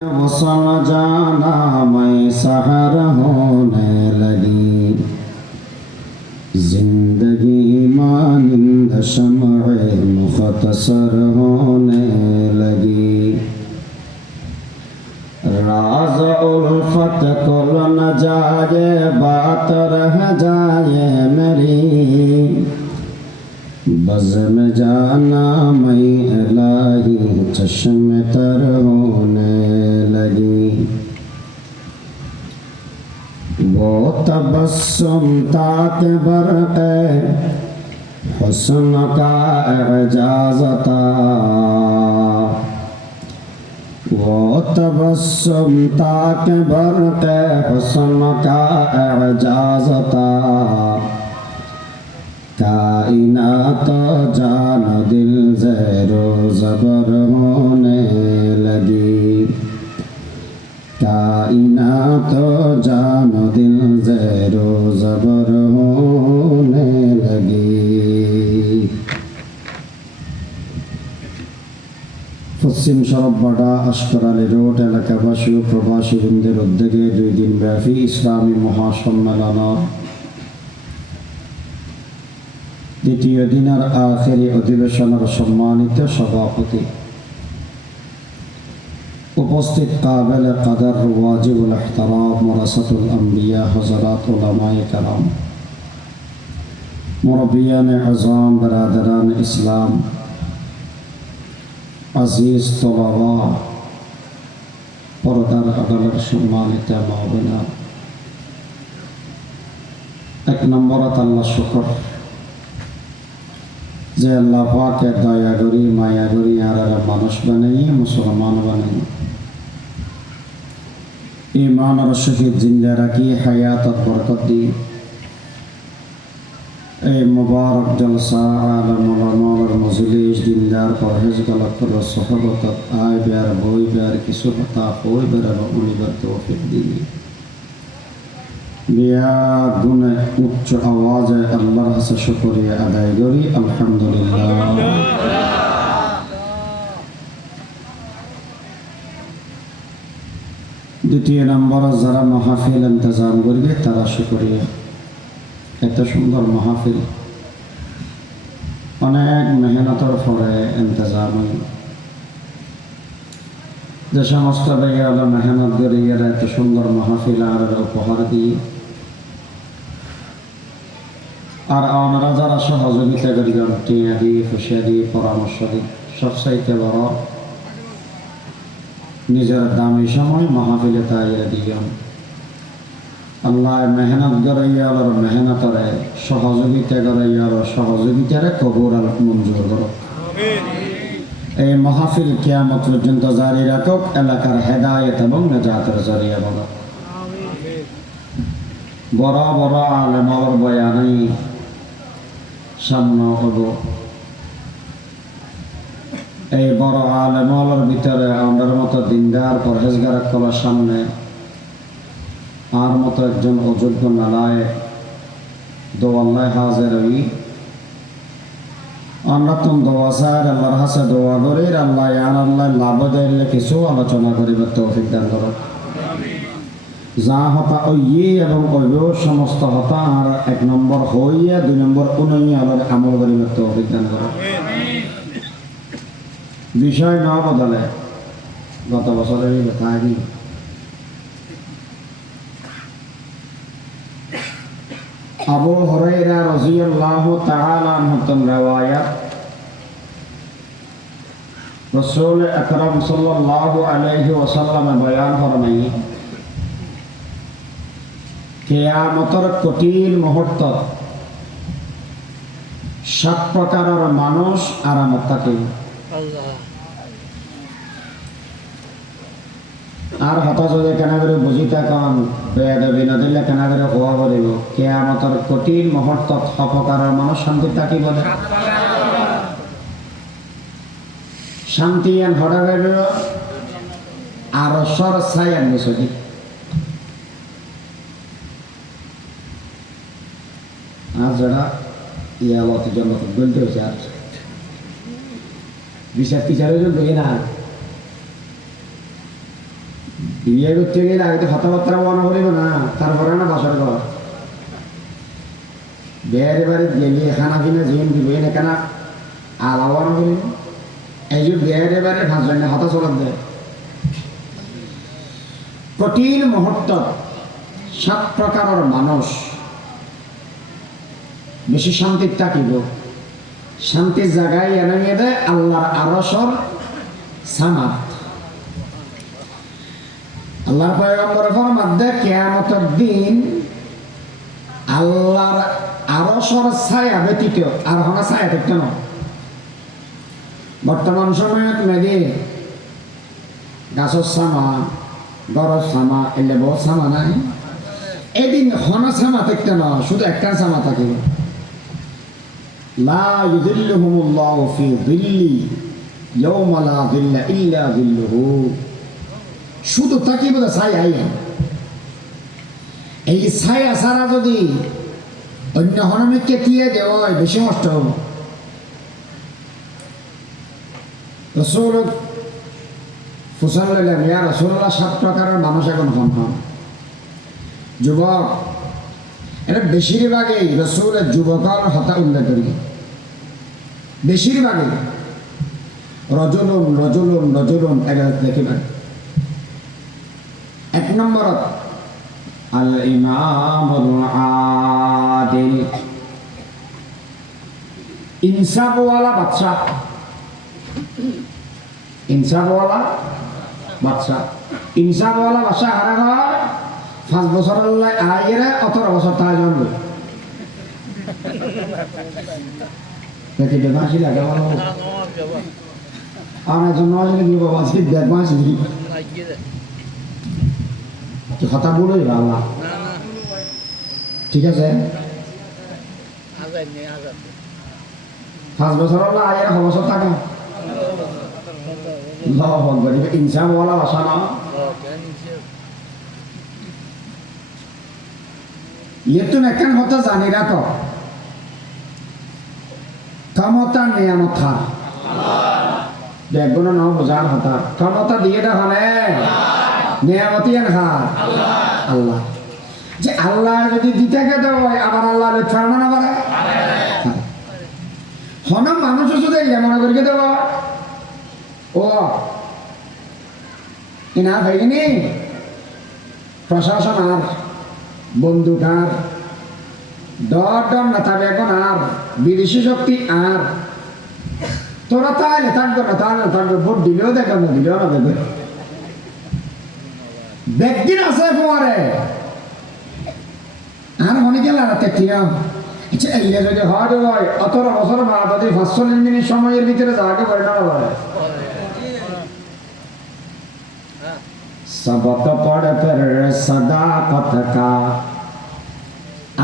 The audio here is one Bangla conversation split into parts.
वसल जाना मैं सहर होने लगी, जिंदगी मानिंद शम्अ मुख्तसर होने लगी। राज उल्फत कुल न जाए, बात रह जाए मेरी, बज़्म जाना मैं इलाही चश्म तर होने लगी। वो तबस्सुम ताक बरक़े हुस्न का एजाज़ था, वो तबस्सुम ताक बरक़े हुस्न का एजाज़ था। कायनात जान दिल ज़ेरो ज़बर होने लगी, कायनात जान दिल ज़ेरो ज़बर होने लगी। পশ্চিম সরববাডা আশকরালী রোড এলাকাবাসী ও প্রবাসী বৃন্দের উদ্যোগে 2 দিন ব্যাপী ইসলামী মহাসম্মেলনের দ্বিতীয় দিনের আখেরি অধিবেশনের সম্মানিত সভাপতি, উপস্থিত কাবেল কদর ওয়াজিবুল ইহতারাম ওয়ারাসাতুল আম্বিয়া হযরত উলামায়ে কেরাম, মুরব্বিয়ানে আযম, বিরাদরান ইসলাম, আজিজ তলাবা, পর্দার আড়ালের সম্মানিত মা বোনেরা, 1 নম্বরত আল্লাহ শুকর যে আল্লাহ পাকের দয়া করি মায়া করি আর মানুষ বানাইয়ে মুসলমান বানাই, ইমানের সহিত জিন্দা রাখি, হায়াতত বরকত দি। এই মুবারক জলসা আলমুল নূর মজলিস দিনদার পরহেজগার সহবত আয় বের বই বের কিছু কথা কই বের উনিবার তৌফিক দিন। বিয়া গুণে উচ্চ আওয়াজে আল্লাহর কাছে শুকরিয়া আদায় করি, আলহামদুলিল্লাহ। দ্বিতীয় নম্বর, যারা মাহফিল ইন্তজাম করবে তারা শুকরিয়া। এত সুন্দর মাহফিল অনেক মেহনতের পরে ইন্তজাম হই। যে সমস্ত ভাইয়ারা মেহনত করে এরা এত সুন্দর মাহফিল আর উপহার দিয়ে, আর ওনারা যারা সহযোগিতা করিবেন টিয়া দিয়ে, ফুসিয়া দিয়ে, পরামর্শ দিয়ে, সবচাইতে বড় নিজের দামি সময় মাহফিলে তাইয়া দিবেন। আল্লাহ মেহনত করাইয়ার মেহনতরে, সহযোগিতা করাইয়ার সহযোগিতারে কবুল আর মঞ্জুর করুক। এই মাহফিল কিয়ামত পর্যন্ত জারি রাখুক, এলাকার হেদায়েত এবং নাজাতের জরিয়া বানাক। বড় বড় আলেমের বয়ানই সামনে হব। এই বড় আলেমের ভিতরে আমাদের মতো দিনদার পরহেজগার কলার সামনে আর মতো একজন অযোগ্য নালায়েক দোয়াল্লায় হাজির হই। আমরা তো দোয়া চাই, আল্লাহর কাছে দোয়া করি, আল্লাহ আল্লাহ লাভ দিলে কিছু আলোচনা করিবে তৌফিক দান করুক। যা হতা ওই এবং ওইব সমস্ত হতা আর 1 নম্বর হইয়া 2 নম্বর উনই আলোর আমল করিবে তৌফিক দান করুক। বিষয় না বদলে গত বছরের কথা আগে আবু হুরায়রা রাদিয়াল্লাহু তাআলা আনহু riwayat রাসূল আকরাম সাল্লাল্লাহু আলাইহি ওয়াসাল্লাম বয়ান ফরমাই, কিয়ামতের কঠিন মুহূর্ত 7 প্রকারের মানুষ আরামত থাকে। আর হতা যদি কেনা করে বুঝি থাকান বেয়াদবি না দিলে কেনা করে হওয়া বলিব, কিয়ামতের কঠিন মুহূর্তত অপকারের মানুষ শান্তি থাকি বলে শান্তি আন হঠাৎ আর সর ছাই আনবে সজি। আর যারা ইয়াবত জন্য বলতে হয়েছে আর বিচার টিচারের জন্য না বিয়ে করতে গেলে আগে তো কথাবার্তা বলা করিব না, তারপরে না বাসার ঘর বেড়ে বাড়ি গেলে খানা কিনা জিন দিব এনে কেনা আলাওয়ান করিব। এই যে বেড়ে বাড়ি ভাঁজনে হাতা চলার দেয় কঠিন মুহূর্ত। 7 প্রকারের মানুষ বেশি শান্তির থাকিব, শান্তির জায়গায় এনে দেয় আল্লাহর আরশর সামাত। আল্লাহর পয়গম্বরের ফরমাতে কিয়ামতের দিন আল্লাহর আরশর ছায়া ব্যতীত আর কোনো ছায়া থাকতো না। বর্তমান সময়ত মেঘে গাছের সামা, গরর সামা, এলে বহু সামা নাই। এদিন হন সামা থাকতো না, শুধু একটা সামা থাকিব। লা ইউযিল্লুহুমুল্লাহু ফি যিল্লি ইয়াওমা লা যিল্লা ইল্লা যিল্লুহু। শুধু থাকিব ছায়াই। এই ছায়া ছাড়া যদি অন্য হনমিককে দিয়ে দেওয়া হয় বেশি নষ্ট হব। রসুল ফুসাল লইলাম, ইয়া রাসূলুল্লাহ 7 প্রকারের মানুষ এখন হন। যুবক, এটা বেশিরভাগই রসুলের যুবকের হতা উল্লেখ করি। বেশিরভাগই রজুলুন রজুলুন রজুলুন এটা দেখিবেন। 1 নম্বরত আল ইমামুল আদিল, ইনসাফওয়ালা বাদশা। ইনসাফওয়ালা বাদশা, ইনসাফওয়ালা বাদশা হারা হয় 5 বছরের আইয়েরা 18 বছর তাই জন্ম দেখি বেমাসি লাগে ভালো। আমার জন্য আসলে কি বাবা আছে বেমাসি কি কথা বলোই বাবা, ঠিক আছে। 5 বছর হলো আগে 6 বছর থাকা ইনসাফওয়ালা বাসা না। ইয়েতুন একখান কথা জানি না তো, ক্ষমতা নিয়ামত থা দেখবো না বোঝার হতা। ক্ষমতা দিয়ে দা হলে নিয়ামতি খার আল্লাহ। যে আল্লাহ যদি দিতে দেয় আবার আল্লাহ ফেরানো না পারে হন মানুষ শুধু মনে করি দেব ও না ভাইনি প্রশাসন আর বন্দুক আর দর না থাকবে এখন আর বিদেশি শক্তি আর তোরা তাহলে থাকবে না, তাহলে থাকবে ভোট দিলেও দেখো না দিলেও না দেখবে ব্যক্তির আছে পরে আর অনেকে লড়াতে কিরাম ইয়ে যদি হয় 18 বছর বাদ যদি 45 মিনিট সময়ের ভিতরে যাকে করে না হয় सबक पढ़ कर सदाकत का,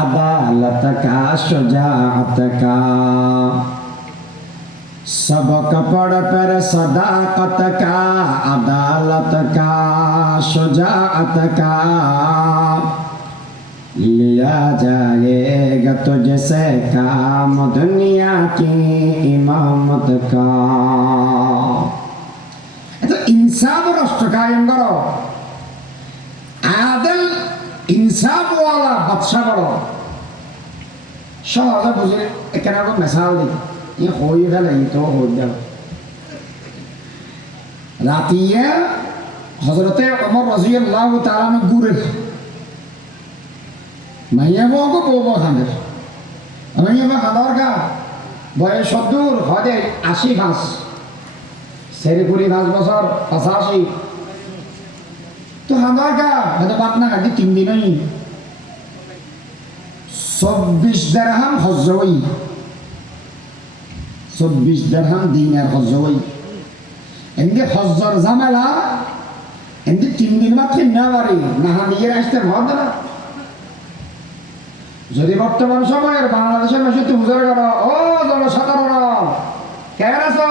अदालत का, शुजाअत का। सबक पढ़ कर सदाकत का, अदालत का, शुजाअत का। लिया जाएगा तुझसे काम दुनिया की इमामत का। इंसाफ राष्ट्र कायम करो, आदल इंसाफ वाला बादशाह करो। सहज बुझे एक मिसाल दी ये हो गल तो हो गया। रातिए हजरत उमर रज़ियल्लाहु ताआला ने गुरे माइया को बोबो खाने माइया में खादर का बयस सद्दूर हदे 80 फांस सेरिपुरी 5 বছর 85 तो हमार का मतलब अपना खाती 3 दिन ही 24 दिरहम हज्जोई 24 दिरहम दिनार हज्जोई इनके हज्जर जमाला इनके 3 दिन बाद फिर ना बारी ना हम ये रास्ते बहुत ना যদি বর্তমান সময়ের বাংলাদেশের মানুষ তুমি বুঝার করো ও জনসাধারণ কেন আছো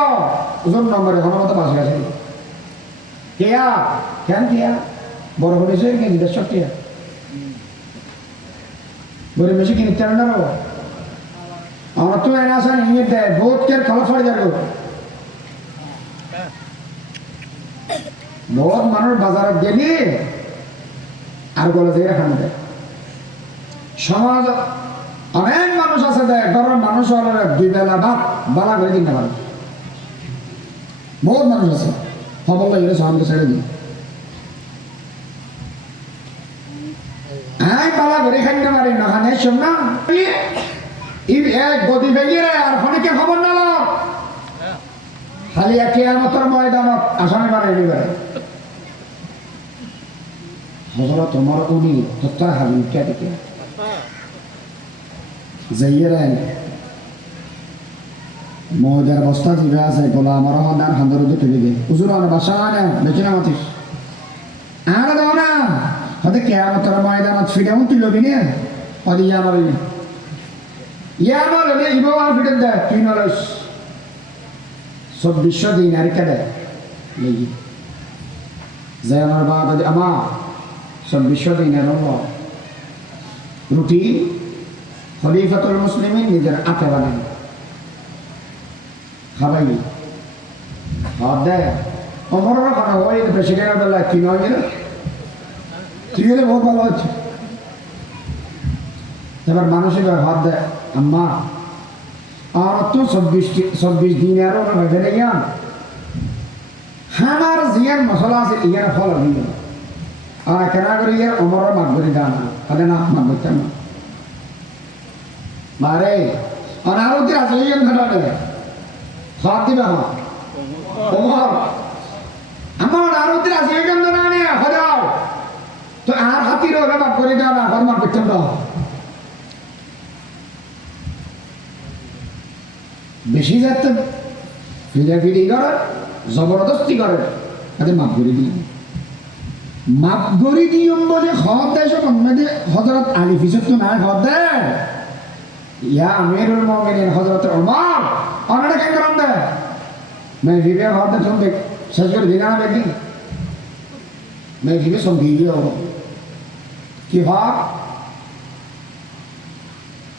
ওজন নম্বরে ঘন মতো বাস গেছে কেয়া কেন কেয়া বড় হয়েছে কিন্তু 100 টাকা বড় বেশি কিনে চালানো না আমরা তো এনা আসা নিয়ে দেয় বহুত কের খলা ফড় যাবে বহুত মানুষ বাজারত গেলি আর বলে যে এখানে দেয় সমাজ অনেক মানুষ আছে দেয় ঘরের মানুষ হলে 2 বেলা ভাত বালা করে কিনতে পারে বহুত মানুষ আছে খবর লাগলে সমাজকে ছেড়ে দিই বালা করে খাইতে পারি না খানে শোন না এক গদি ভেঙে আর খনিকে খবর না খালি কিয়ামতের ময়দানত আসামি বানাই দিবে হযরত ওমর উনি হত্যা হাবিব কে দিকে যাইয়েরেন ময়দার বস্তা দিবে আছে বলা আমার হদান হান্দর দিতে দিবে হুজুর আমার বাসা না বেচিনা মাতিস আর দাও না হতে কিয়ামতের ময়দানত ফিরেও তুই লবি না ওদি আমার ইয়ামার লে ইবো আর ফিরে দে তুই নলস 2400 দিনার কেডে লেগি যায় আমার বাবা আমা 2400 দিনার হলো রুটি খলিফাতুল মুসলিমিন নিজের হাতে বানান খাবাই হাত দেয় ওমরের খানা ওই প্রেসিডেন্টের বেলা কি নয় তুই গেলে বহুত ভালো হচ্ছে এবার মানুষের হাত দেয় আম্মা আর তো 24 দিন আরো ভেবে গিয়ান আমার জিয়ার মশলা আছে ইয়ার ফল দিল আর কেনা করে ইয়ার অমর মাগ করে দাও না আরে না মাগ করতে না মারে অনারতি আছে ইয়ার ঘটালে হাত দিবে আমার অমর আমার আরতি আছে ইয়ার না নে হদাও তো আর হাতির ওরে মাগ করে দাও না আর মাগ করতে না বেশি যাতে ফিরি করে জবরদস্তি করে তাতে মাপ করে দিই মাপ করে দিম বলে হদ দেয় সব অন্যদের হজরত আলী ফিসত তো নাই হদ দেয় ইয়া আমিরুল মুমিনিন হজরত ওমর অন্যটা কেন করাম দেয় मैं विवेक हद दे तुम देख सच कर देना ना बेटी मैं विवेक समझी गया हो कि हाँ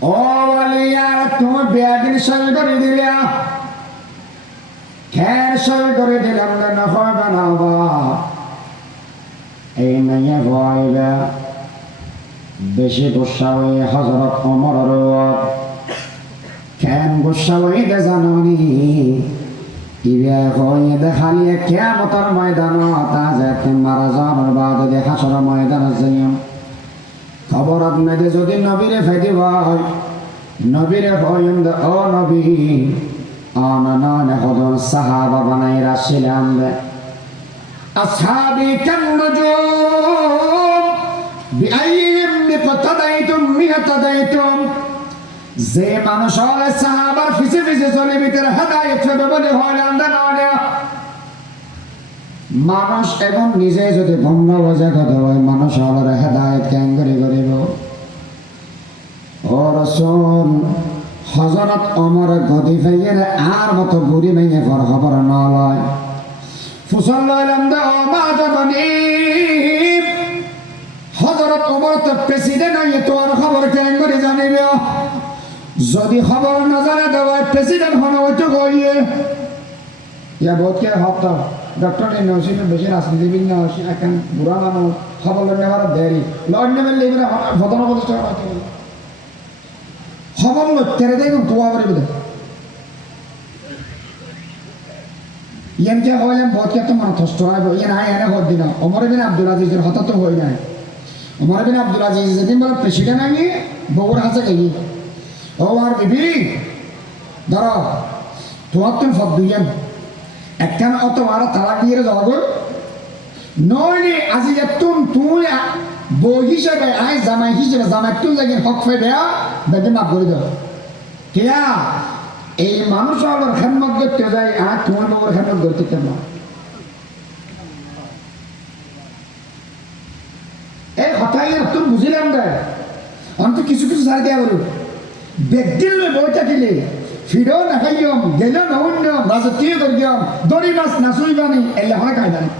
ও বলিয়া তুমি ব্যাগিন সই করে দিলা খের সই করে দিলাম না হবে না বা এই মেয়ে ভয়বা বেশি গুসা হয়ে হযরত ওমরের কেন গুসা হয়ে দে জানি ইবে হয়ে দেখালি কিয়ামতের ময়দান তা যাতে মারা যাওয়ার বাদ দে হাসর ময়দান যাইম খবর আপনাদের যদি নবীরে ফেদি ভাই নবীরে ভয়ন ও নবী আনানা হদর সাহাবা বানাই রাসিলাম আসহাবি কান নুজুম বিআইয়িম বিকতাদাইতুম মিহতাদাইতুম যে মানুষ হলে সাহাবার পিছে পিছে চলে ভিতরে হেদায়েত হবে বলে হয় আন্দা না মানুষ এবং নিজে যদি ভঙ্গ বোঝা কথা হয় মানুষ হলের হেদায়েত কেন করে করিব ও রাসূল হযরত ওমর গদি ফেইয়ের আর মতো বুড়ি ভেঙে পর খবর নয় ফুসল লইলাম দে ও মা জননী হযরত ওমর তো প্রেসিডেন্ট হইয়ে তোমার খবর কেন করে জানিবে যদি খবর না জানে দেওয়া প্রেসিডেন্ট হনো হইতো গইয়ে ইয়া বহুত কে হতো ডক্টর ने नौशी में बेशी राजनीतिविद ने এখন বুড়া মানুষ খবর নেওয়ার দেরি লড় নেবেন লেবে ভদন প্রতিষ্ঠা করতে খবর তেরে দেখুন তোয়া করে বলে ইয়ান কে হইলাম বহুত কে তো মান কষ্ট হয় ইয়ান আয় এনে হদ দিনা ওমর বিন আব্দুল আজিজের হতা তো হই নাই ওমর বিন আব্দুল আজিজ যেদিন বড় প্রেসিডেন্ট আনি বগুড়া হাসে গই ও আর বিবি ধরো তোমার তুমি ফদ দুইয়ান একখান অত মারা তালাক দিয়ে যাওয়া গো নইলে আজি এতুন তুই বই হিসেবে আই জামাই হিসেবে জামাই তুই লাগি হক ফে দেয়া বেদে মাফ করে দাও কিয়া এই মানুষ আবার খেদমত করতে যায় আর তোমার বাবার খেদমত করতে কেন এই হঠাৎ তুই বুঝিলাম দে অন্ত কিছু কিছু সারি দেয়া বলো বেগদিল বইটা দিলে ফিরো না খাইয়ম গেল না অন্য রাজত্বীয় করিয়ম দড়ি মাছ না শুইবানি এলে হয় কায়দানি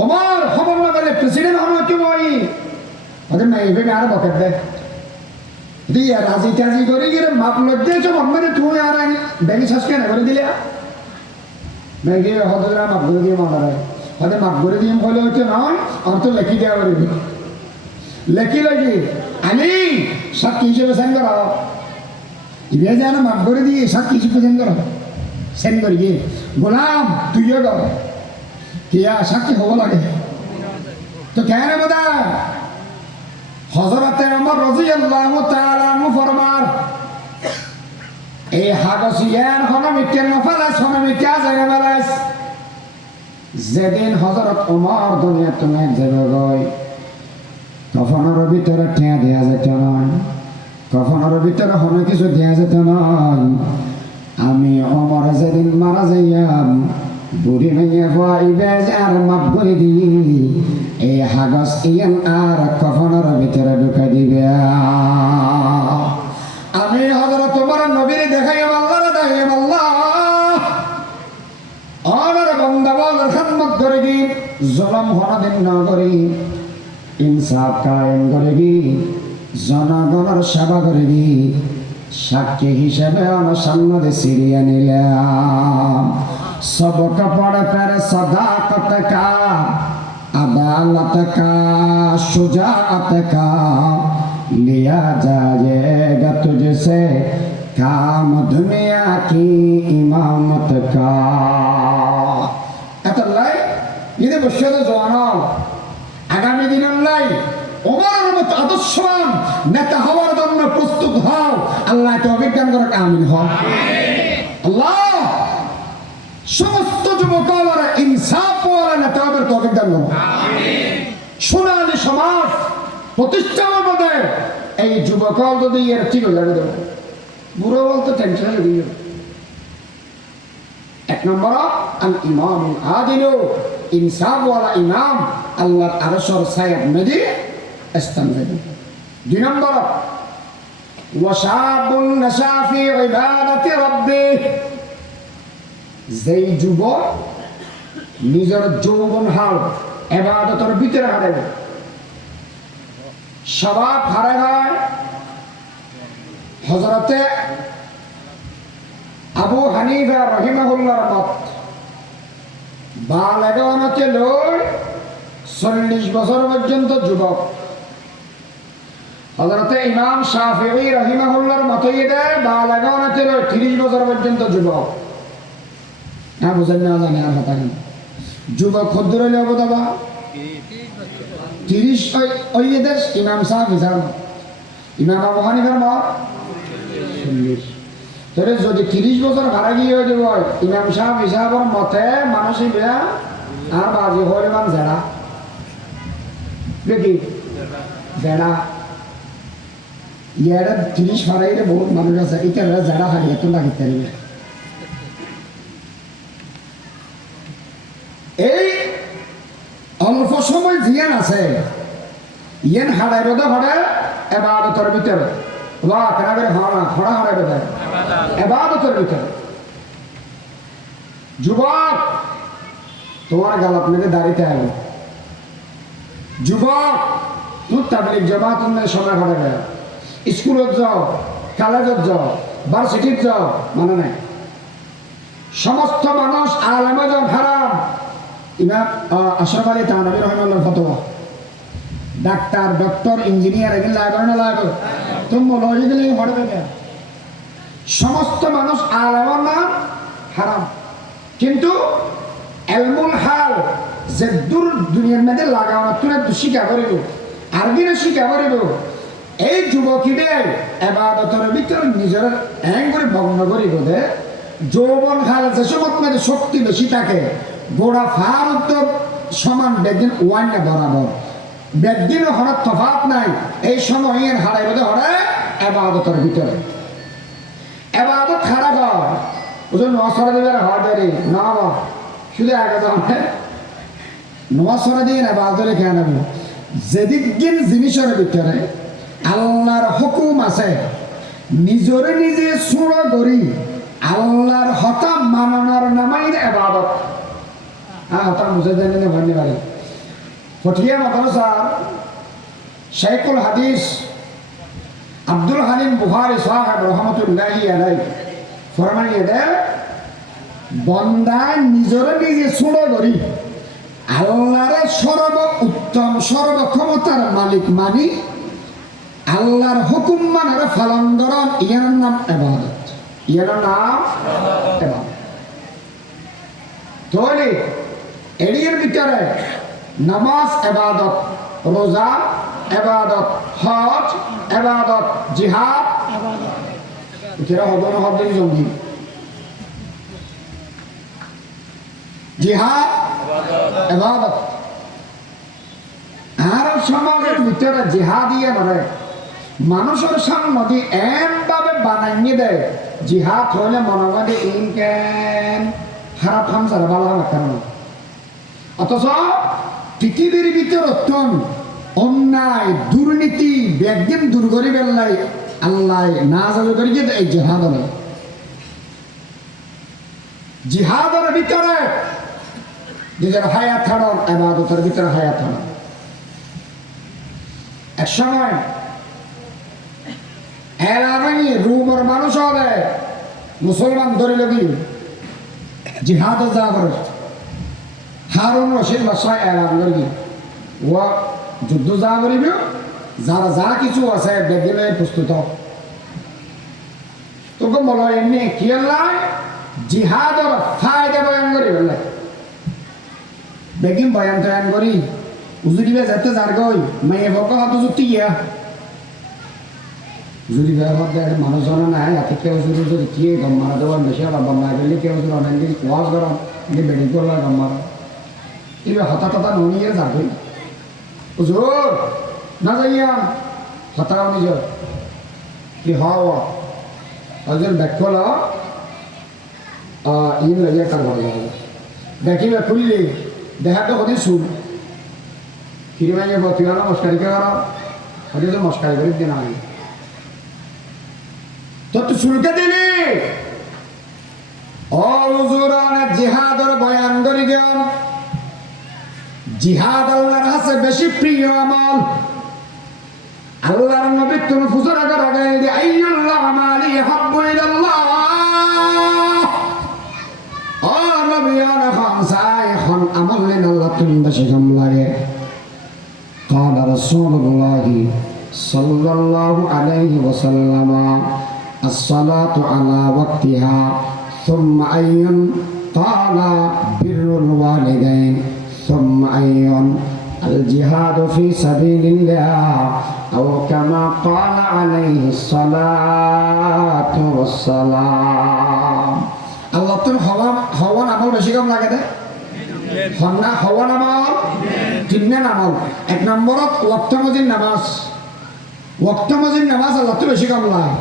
ওমর খবর না বলে প্রেসিডেন্ট হনো কি বই ওদের না এইভাবে আর বকেট দে দিয়া রাজি টাজি করে গিয়ে মাপ লজ্জে সব আমাদের তুমি আর বেগি শাসকে না করে দিলে মেঘে হতে মাফ করে দিয়ে মারা হতে মাফ করে দিয়ে বলে হচ্ছে নয় আর তো লেখি দেওয়া পারবি লেখি লেখি আমি সাক্ষী হিসেবে সেন্ড করা ইয়ে যেন মাফ করে দিয়ে সাক্ষী হিসেবে সেন্ড করি গিয়ে গোলাম তুইও কর কিয়া সাক্ষী হব লাগে তো কেন বোধা হযরতে ওমর রাদিয়াল্লাহু তাআলা আনহু ফরমান এই হাগসিয়ান হনা মিটে নফালাস হনা মিটে জায়গাবালাস যেদিন হযরত ওমর দুনিয়া তুমি যাবে গই কফনের ভিতরে ঠেয়া দেয়া যেত নয় কফনের ভিতরে হনে কিছু দেয়া যেত নয় আমি ওমর যেদিন মারা যাইয়াম বুড়ি নাইয়া ভাইবে আর মাপ করে দি এই হাগস ইয়ান আর কফনের ভিতরে ঢুকাই দিবে আমি হযরত ওমর নবীর দেখাইয়া আল্লাহ দেখাইয়া আল্লাহ আর বান্দা বলার খিদমত করে কি জুলম হনা দিন না করি ইনসাফ কায়েম করে কি জনগণের সেবা করে কি সাক্ষী হিসেবে আমার সামনে সিরিয়া নিলাম सबक पड़ पर सदाकत का अदालत का शुजाअत का लिया जाएगा तुझसे काम दुनिया की इमामत का अतल्लाई ये बच्चों तो जवानों आगामी दिनों लाई ওমরের মতো আদর্শবান নেতা হওয়ার জন্য প্রস্তুত হও আল্লাহ তৌফিক দান করুক আমিন হও আল্লাহ সমস্ত যুবকরা ইনসাফ ওয়ালা নেতাদের তৌফিক দান করুন আমিন সোনালী সমাজ প্রতিষ্ঠার মধ্যে এই যুবকরা যদি এর ঠিক লাগে দেব বুড়ো বলতে টেনশন লাগে এক নম্বর আল ইমাম আদিল ইনসাফ ওয়ালা ইমাম আল্লাহর আরশের ছায়া মেদি স্থান দেবে দুই নম্বর ওয়াশাবুন নাশা ফি ইবাদাতি রাব্বিহ যেই যুবক নিজের যৌবন হাল ইবাদতের ভিতরে হারাবে স্বভাব হারায় হয় হযরতে আবু হানিফা রাহিমাহুল্লাহর মত বালেগানতে লই 40 বছর পর্যন্ত যুবক হযরতে ইমাম শাফিঈ রাহিমাহুল্লাহর মতই দেয় বালেগানতে লই 30 বছর পর্যন্ত যুবক না বুঝেন না জানে আর কথা কেন যুবক ক্ষুদ্র হইলে অবদাবা 30 ওই দেশ ইমাম সাহেব হিসাব ইমাম আবু হানিফার মত 40 তোরে যদি 30 বছর ভাড়া গিয়ে হয়ে যাব ইমাম সাহেব হিসাবের মতে মানসিক বেয়া আর বাজি হলে মান জেড়া দেখি জেড়া ইয়ারা 30 ভাড়াইলে বহুত মানুষ আছে এটা জেড়া খালি এত লাগি তারিবে এই অল্প সময় জিয়ান আছে ইয়ান হাড়াই রোদা হাড়ে ইবাদতের ভিতরে ওয়া কেন করে হড়া হাড়াই রোদা ইবাদতের ভিতরে যুবক তোমার গাল আপনাকে দাঁড়িতে হবে যুবক তুই তাবলিগ জামাত में সময় হাড়ে স্কুলত যাও কলেজত যাও ভার্সিটিত যাও মানে নাই সমস্ত মানুষ আলেম হারাম ইমাম আশরাফ আলী থানভী রাহিমাহুল্লাহ ফতোয়া ডাক্তার ডক্টর ইঞ্জিনিয়ার এগুলো লাগবে না লাগবে তুমি লজিক দিলে পড়বে না সমস্ত মানুষ আলেম না হারাম কিন্তু ইলমুল হাল যে দূর দুনিয়ার মধ্যে লাগানো তুই শিক্ষা করিব আরবিরে শিক্ষা করিব এই যুবকীদের ইবাদতের ভিতরে নিজের হ্যাং করে ভগ্ন করিব দে যৌবন হাল যে সময় মধ্যে শক্তি বেশি থাকে গোড়া ফার উত্তর সমান বেদিন ওয়ান না বরাবর বেদিনও হঠাৎ তফাৎ নাই এই সময় হারাই বোধ হরে ইবাদতের ভিতরে ইবাদত খারাপ হয় ওজন নসরা দিবার হয় দেরি না শুধু আগে যাও নসরা দিয়ে ইবাদত কেন যেদিক জিনিসের ভিতরে আল্লাহর হুকুম আছে নিজরে নিজে সুরা করি আল্লাহর হতা মানানোর নামাই ইবাদত হতা মুঝে জানি না ভান্নে পারে ফটিয়া মাদ্রাসা শাইখুল হাদিস আব্দুল হালিম বুখারী সাহেব রহমাতুল্লাহি আলাইহি ফরমাইয়ে দেয় বন্দা নিজরে নিজে ছোড়ো করি আল্লাহরে সর্ব উত্তম সর্বক্ষমতার মালিক মানি আল্লাহর হুকুম মানার পালন করন ইয়ার নাম ইবাদত ইয়ার নাম ইবাদত তাহলে এর ভিতরে নামাজ ইবাদত রোজা ইবাদত হজ ইবাদত জিহাদ এটা হবে না হবে জঙ্গি জিহাদ ইবাদত আর সমাজের ভিতরে জিহাদিয়া নয় মানুষের সামনে এমভাবে বানাইয়ে দেয় জিহাদ হলে মনে করে ইনকেন খারাপ খাম সারা ভালো কারণ অথচ পৃথিবীর ভিতরে অন্যায় দুর্নীতি একদিন দূর করি বেল্লাই আল্লাহ না যাবে করি যে এই জিহাদ নয় জিহাদের ভিতরে নিজের হায়াত ছাড়ন ইবাদতের ভিতরে হায়াত ছাড়ন এক সময় এলাকায় রুমের মানুষ হবে মুসলমান ধরে লগি জিহাদ যা করে হারুন রশিদ বাদশাহ এলান করি ও যুদ্ধ যা করিব যারা যা কিছু আছে বেগিলে প্রস্তুত তোকে বলো এমনি কি জিহাদর ফায়দা বয়ান করি বললে বেগিন বয়ান তয়ান করি উজুরিবে যেতে যার গই মেয়ে বক হাত যুক্তি গিয়া উজুরি ব্যবহার দেয় মানুষজন নাই এত কেউ উজুরি যদি কি গম মারা দেওয়ার বেশি আবার বন্যা গেলে কেউ উজুর অনেক দিন ওয়াজ করাম বেড়ি করলা গম মারা এবার হঠাৎ হঠাৎ ননিয়ে যার গই উজুর না যাইয়া হঠাৎ নিজের কি হওয়া হজুর ব্যাখ্যা ইন লাগিয়ে কার ভালো লাগে দেখিবে খুললি দেখাটা হতে শুন ফিরে মাইয়ে তুই নমস্কারি কে করা হতে তো নমস্কারি করি দিন আমি তো তুই শুনতে দিলি ও হুজুর অনেক জিহাদের বয়ান করি গেল জিহাদ আল্লাহর কাছে বেশি প্রিয় আমল আল্লাহর নবী তুমি ফুজরা করা গায়ে আইয়ুল্লাহ আমালি হাব্বু ইলাল্লাহ ও নবী আর খানসাই খান আমল লেন আল্লাহ তুমি বেশি কম লাগে قال رسول الله صلى الله عليه وسلم الصلاة على وقتها ثم أي قال بر الوالدين ثم أي الجهاد في سبيل الله أو كما قال عليه الصلاة والسلام الله تن هوا نعمل بشيكم لكده হন্না হওয়া নামাজ তিনটা নামাজ এক নম্বরত ওয়াক্ত মজিদ নামাজ আল্লাহ তো বেশি কাম লাগে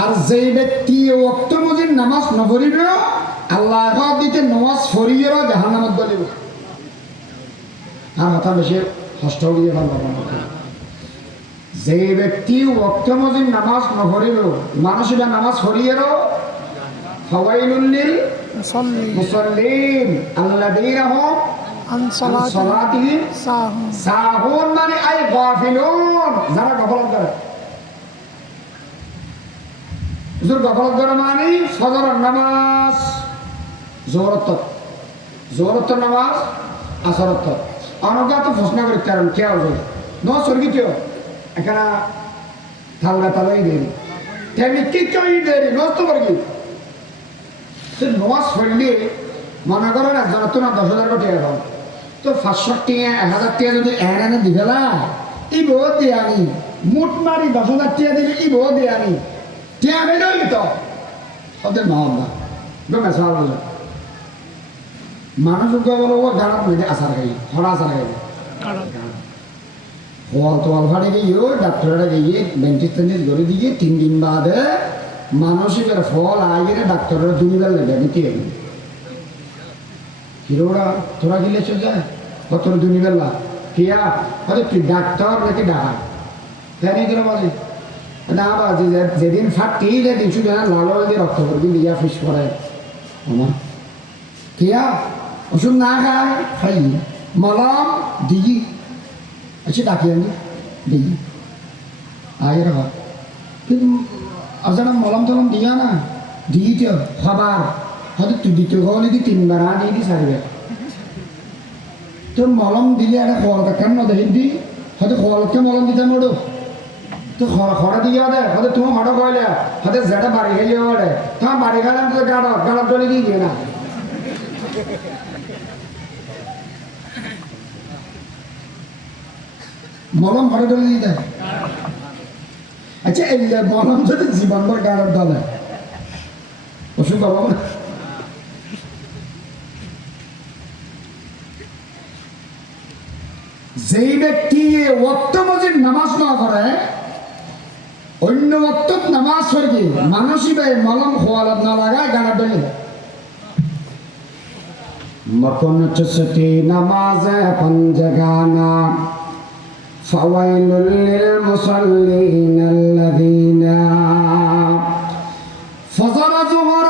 আর যে ব্যক্তি ওয়াক্ত মজিদ নামাজ নপঢ়িব আল্লাহ দিতে নামাজ পঢ়িয়ে জাহান্নামত গলিব আর কথা বেশি কষ্ট দিয়ে ভাল লাগে যে ব্যক্তি ওয়াক্ত মজিদ নামাজ নপঢ়িব মানুষ নামাজ পঢ়িয়ে ফাওয়াইলুল লিল মুসাল্লিন আল্লাযীনা হুম আন সালাতিহিম সাহুন মানে আই গাফিলুন যারা গফলত করে হুজুর গফলত করে মানে ফজরের নামাজ যোহরত নামাজ আসরত অনগা তো প্রশ্ন করতে কারণ কে হুজুর ন সর্গিত এখানে থালরা তালাই দেরি তেমনি কি কই দেরি নষ্ট করবি নামাজ পড়লে মনে করেন একজন তো না 10,000 টাকা এখন তো 500 টাকা 1000 টাকা যদি এনে দিবে না এই বহুত দিয়ে আনি মুঠ মারি 10,000 টাকা দিলে এই বহুত দিয়ে আনি টাকা বেরোই তো ওদের মহব্বা বেমেসা বলে মানুষ বলো ও গাড়াত মেয়েদে আসার খাই হরা আসার খাই হল তো অলফাড়ে গিয়েও ডাক্তাররা গিয়ে বেঞ্চিস টেঞ্চিস করে দিয়ে 3 দিন বাদে মানসিকের ফল আগে ডাক্তারের দুনিবার লেগে দিতে হবে হিরোরা তোরা গিলে চলে যায় তোর দুনিবেলা কিয়া আরে তুই ডাক্তার নাকি ডাকা জানি তোরা বলে না বাজে যেদিন ফাটি যেদিন শুধু লাল দিয়ে রক্ত করবি লিয়া ফিস করে আমার কিয়া ওষুধ না খায় খাই মলম দিই আচ্ছা ডাকি আনি দিই আগে রাখা কিন্তু আজানা মলম টলম দিয়া না দিই তো খাবার হয়তো তুই দ্বিতীয় গহলি দি তিনবার দিয়ে দি সারবে তোর মলম দিলে একটা খোয়ালটা কেন দেখি দি হয়তো খোয়ালকে মলম দিতে মোড়ো তো খরা দিয়ে দে হয়তো তুমি হঠাৎ কইলে হয়তো যেটা বাড়ি খেয়ে যাবে তোমার বাড়ি খেলাম তো গাড়ার জলে দিয়ে দিয়ে না মলম ঘরে ডলে দিয়ে দেয় আচ্ছা এই মলম যদি জীবনভর গাড়ার দলে ওষুধ পাবো না যেই ব্যক্তি ওয়াক্ত মজিদ নামাজ না করে অন্য ওয়াক্ত নামাজ পড়ে মানুষই ভাই মলম খোয়ালত না লাগায় গাড়ার ডলে মকন চুসতি নামাজে পঞ্জগানা ফাওয়াইলুল লিল মুসাল্লিন আল্লাযিনা ফজর যুহর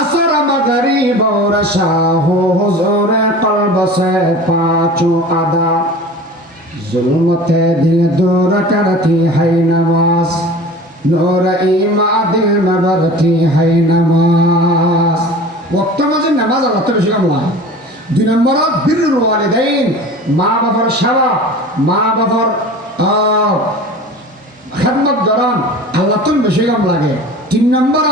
আসর মাগরিব ওয়া শাহু হুজুর কলব সে পাঁচু আদা जुल्मते दिल दूर करती है नमाज नूर ईमा दिल में भरती है नमाज वक्त मजे नमाज अल्लाह तो बेशी कमला दुई नंबर बिर्रुल वालिदैन মা বাবার সেবা মা বাবার খেদমত করান আল্লাহ তো বেশি কম লাগে তিন নম্বর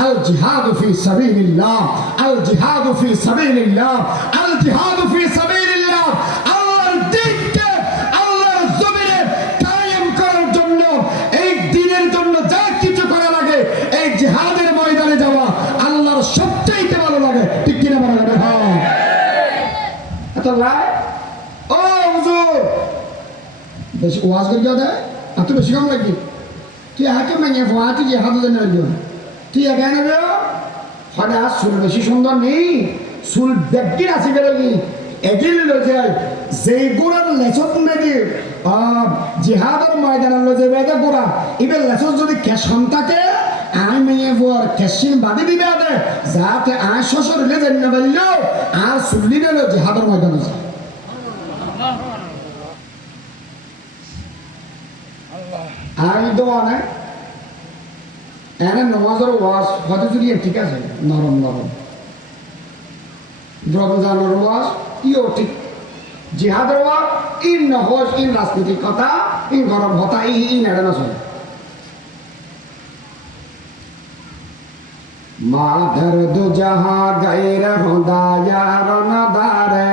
আল জিহাদ ফি সাবিলিল্লাহ আল জিহাদ ফি সাবিলিল্লাহ আল জিহাদ ফি সাবিলিল্লাহ আল্লাহর দ্বীনকে আল্লাহর জমিনে কায়েম করার জন্য এই দ্বীনের জন্য যা কিছু করা লাগে এই জিহাদের ময়দানে যাওয়া আল্লাহর সবচেয়ে ভালো লাগে ঠিক কিনা বলা যাবে হ্যাঁ এত লাই ও হুজুর বেশি ওয়াজ করে দাও এত বেশি কম লাগি তুই হাতে মেঙে ফোয়াতে যে হাতে দেন রাখবো তুই এখানে বেরো হলে আর চুল বেশি সুন্দর নেই চুল ব্যাগির আছে বেরোগি এগিয়ে লো যায় যেই গোড়ার লেচত নাকি জিহাদের ময়দানের লো যে বেদে গোড়া এবার লেচত যদি কেশন থাকে আই মেয়ে ফোয়ার কেশিন বাদি দিবে আদে যাতে আয় শ্বশুর লে যেন না বললো আর চুল্লি বেলো জিহাদের ময়দানে যায় আমি তো মানে এনে নমাজের ওয়াজ হয়তো যদি ঠিক আছে নরম নরম রমজানের ওয়াজ ইও ঠিক জিহাদের ওয়াজ ইন নহজ ইন রাজনীতিক কথা ইন গরম কথা ই নেড়ে না চলে মা দর্দ জাহা গায়র হুদায়ার নদারে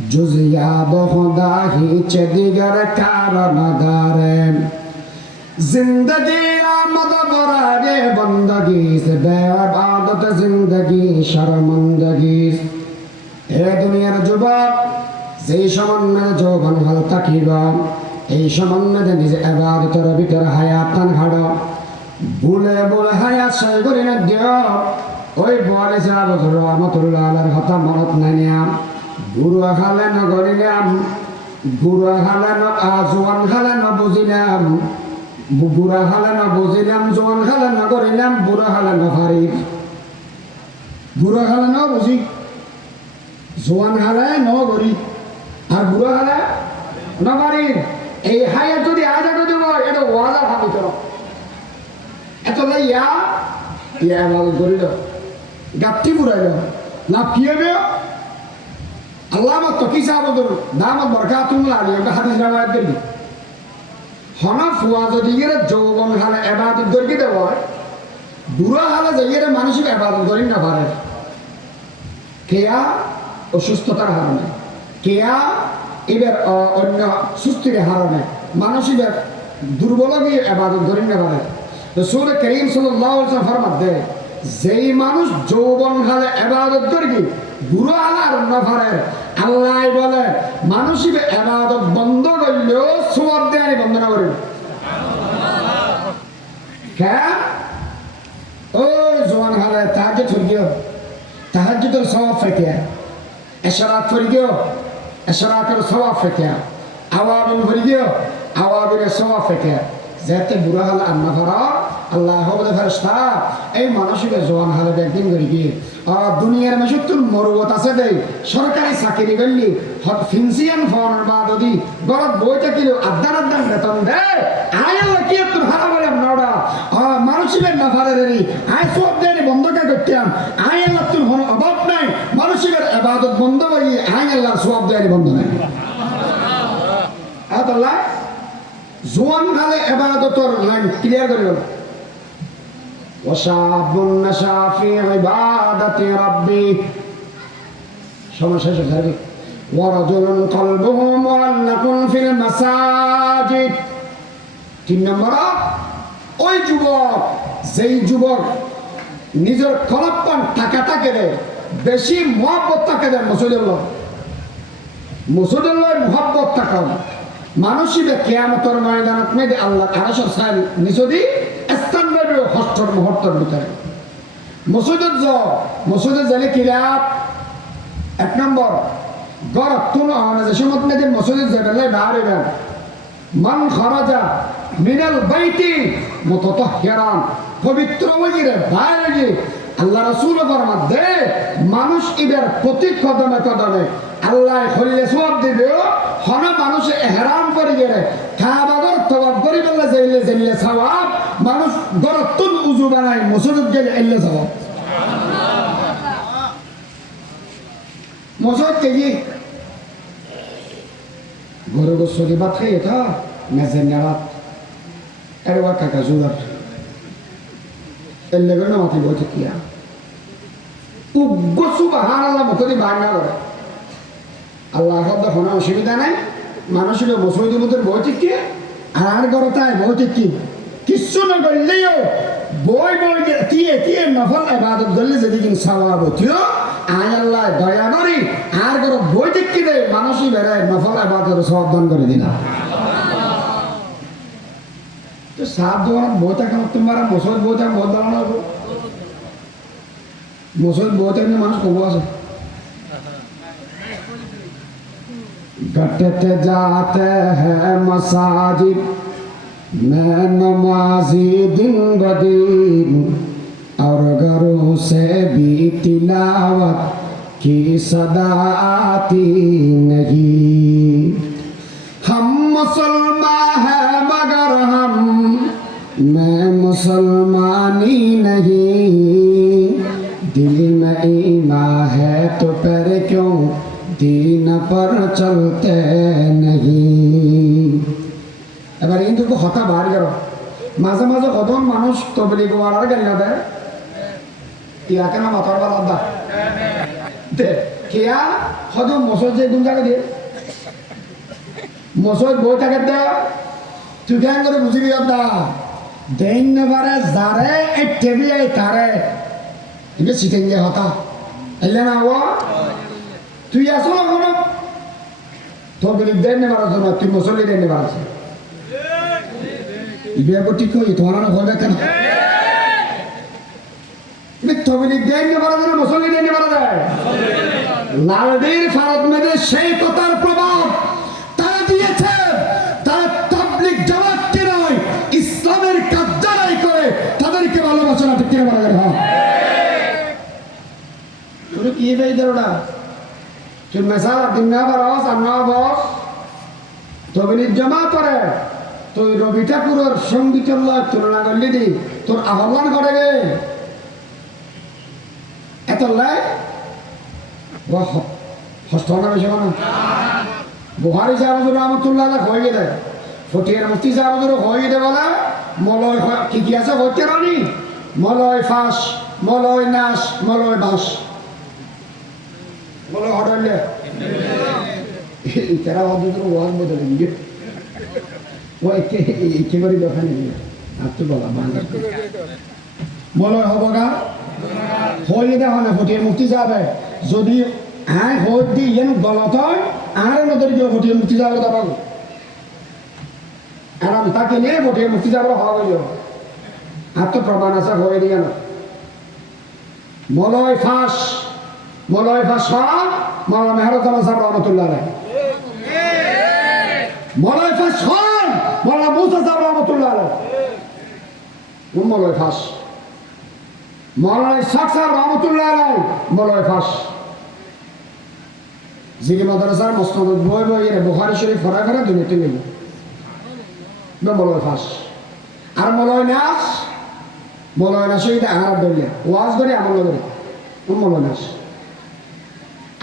जुज़ियाब खुदा ही चदिगर कारण दारे जिंदगी आमद बरारे बंदगी से बेइबादत जिंदगी शर्मंदगी ए दुनियार जुबाक যেই সমন্বয়ে যৌবন হাল থাকিবা এই সমন্বয়ে নিজে ইবাদতের ভিতর হায়াত টান হাড় ভুলে ভুলে হায়াত সই করে না দিও ওই বলে যাব রহমাতুল্লাহ আলাইহির কথা মনত নাই নিয়া বুড়া খালে না গড়িলাম বুড়া খালে না জোয়ান খালে না বুঝিলাম বুড়া খালে না বুঝিলাম জোয়ান খালে না গড়িলাম বুড়া খালে না ফারি বুড়া খালে না বুঝি জোয়ান খালে ন গড়ি আর বুড়া খালে না ফারি এই হায়া যদি আয়দা যদি এটা ওয়াজা ভাবি তো এত ইয়া ইয়া ভালো করিল গাপ্তি বুড়াইল না কি হবে আল্লামা তকি সাহাবুর দামাত বরকাতুল্লাহ আলাইহি একটা হাদিস রওয়ায়াত করি হনা ফুয়া যদি এর যৌবন হালে ইবাদত করি দেওয়া বুড়া হালে যাইয়ে মানসিক ইবাদত করি না পারে কেয়া অসুস্থতার কারণে কেয়া এবার অন্য সুস্থির কারণে মানসিক দুর্বল গিয়ে ইবাদত করি না পারে রাসূল করিম সাল্লাল্লাহু আলাইহি ওয়াসাল্লাম ফরমাত দেয় যেই মানুষ যৌবন হালে ইবাদত করি বুড়ো আলার নফারের আল্লাহ বলে মানুষই ইবাদত বন্ধ করলেও সওয়াব দেয় বন্ধ না করে কেন ওই জওয়ান হালে তাহাজ্জুদ পড়িও তাহাজ্জুদের সওয়াব পেতে ইশরাক পড়িও ইশরাকের সওয়াব পেতে আওয়াবিন পড়িও আওয়াবিনের সওয়াব পেতে যেতে বুড়ো হালে আর নফারা আল্লাহ বলে ফেরেশতা এই মানসিক জওয়ান হালে একদিন করি কি দুনিয়ার মাঝে তোর মরুবত আছে দেই সরকারি চাকরি করলি ফিনসিয়ান ফোন বা যদি গরত বই থাকিল আদান আদান বেতন দে আয় আল্লাহ কি তোর হারা বলে নড়া মানসিক না ফারে রে আয় সব দেরি বন্ধ কে দেখতাম আই আল্লাহ তোর কোনো অভাব নাই মানুষের ইবাদত বন্ধ হয়ে আই আল্লাহর সওয়াব দেয়ার বন্ধ নাই আল্লাহ জোয়ান কালে ইবাদতর লাইন ক্লিয়ার করে গেল ওয়াশাবুন নাশা ফি ইবাদাতি রাব্বি সমস্যা শেষ ওয়ারাজুলুন কলবুহু মুআল্লাকুন ফিল মাসাজিদ 3 নম্বর ওই যুবক যেই যুবক নিজের কলপান টাকাটাকে রে বেশি মহব্বত থাকে দেন মসজিদুল্লাহ মহব্বত থাকা মানুষিবে কিয়ামতের ময়দানত মেয়েদে আল্লাহ আরশের ছায়া নিচদি স্থান পাবে হস্তর মুহূর্তের ভিতরে মসজিদে গেলে কি লাভ 1 নম্বর গরত তুন যে সময় মেয়েদে মসজিদে যাবে বাড়িবেন মান খরাজা মিনাল বাইতি মুতাতাহহিরান পবিত্র হয়ে বাইরে গিয়ে আল্লাহ রাসূল ফরমাতে মানুষ ইবের প্রতি কদমে কদমে আল্লাহ হইলে সওয়াব দিবে হন মানুষ ইহরাম করে গেলে কাবাগর তওয়াব করি বললে যাইলে সওয়াব মানুষ গরতুন উযু বানাই মসজিদ গেলে এলে সওয়াব মসজিদ কে কি গরু গোসলি বাত খাইয়ে থা মেজে নেরাত এরবা কাকা জুদার এলে গনো মাটি বইতে কিয়া উগ্র সুবহানাল্লাহ মতদি বাংলা করে আল্লাহ শব্দ কোনো অসুবিধা নাই মানুষের মসজিদের মধ্যে বইতে কি আর গরতায় বইতে কি কিচ্ছু না করলেও বই দিয়ে নফল ইবাদত করলে যদি কিন সওয়াব হতিও আয় আল্লাহ দয়া করি আর গর বইতে কি দেয় মানুষই বেড়ায় নফল ইবাদতের সওয়াব দান করে দিলা তো সাত দোকান বইটা কেন তোমার মসজিদ বইটা বহুত বানানো হবে মসজিদ বইটা নিয়ে মানুষ কব আছে घटते जाते हैं मसाजिद में नमाजी दिन बदीन और घरों से भी तिलावत की सदा आती नहीं हम मुसलमान हैं मगर हम मैं मुसलमानी नहीं दिल में ईमान है तो पर क्यों दीन पर चलते नहीं এবার কিন্তু হতা বার গেল মাঝে মাঝে কদম মানুষ তবলিগ ওয়ালার গাল্লা দেয় ইয়া কেন মাথার বালা দা দে কিয়া কদম মসজিদ যে কোন জায়গা দিয়ে মসজিদ বই থাকে দে তুই কেন করে বুঝিবি দা দেন না পারে যারে এই টেবি এই তারে ইবে সিটেন যে হতা এলে না ও তুই আসো না কোনো তোর বিলি দেন নেবার জন্য তুই মুসল্লি দেন নেবার আছে বিয়ে ঠিক হই তোমার না হবে কেন তোর বিলি দেন নেবার জন্য মুসল্লি দেন নেবার যায় লালদির ফারত মেদে সেই কথার প্রভাব তারা দিয়েছে তারা তাবলিগ জামাতকে নয় ইসলামের কার্যালয় করে তাদেরকে ভালোবাসা না ঠিক করে বলা গেল হ্যাঁ তুমি কি ভাই দেওয়া তুই মেসার দিনা বারস আন্না বস তবিনি জমা করে তুই রবি ঠাকুরের সঙ্গীতের লয় তুলনা করলি দি তোর আহ্বান করে গে এত লাই হস্ত না বেশি মানে বুহারি সাহেব রহমতুল্লাহ হয়ে গেলে ফটিয়ার মুফতি সাহেব হয়ে গেলে বলে মলয় কি আছে হইতে রানি মলয় ফাঁস মলয় নাশ মলয় বাঁশ বলো হঠাৎ তারা অন্তত ওয়াজ বদলে গিয়ে ও একেবারে দেখা নেই আর তো বলা বাংলা বলো হব গা হয়ে দেখো না ফটিয়ে মুক্তি যাবে যদি হ্যাঁ হয়ে দি যেন গলত হয় আর নদী গিয়ে ফটিয়ে মুক্তি যাবে দাঁড়াবো আরাম তাকে নিয়ে ফটিয়ে মুক্তি যাবে হওয়া গেল আর তো প্রমাণ আছে হয়ে দিয়ে না মলয় ফাঁস মলয় ফাঁসন মাওলানা মেহরুজ্জামান সাহেব রহমতুল্লাহ আলাইহি মলয় ফাঁসন মাওলানা মুসা সাহেব রহমতুল্লাহ আলাইহি মলয় ফাঁস মাওলানা ইসহাক সাহেব রহমতুল্লাহ আলাইহি মলয় ফাঁস জিলি মাদ্রাসার মুসনাদ বই বই এর বুখারী শরীফ পড়া করে দুনিয়াতে নেব মলয় ফাঁস আর মলয় নাস মলয় না শহীদ আহার ধরলে ওয়াজ করে আমল করে মলয় নাস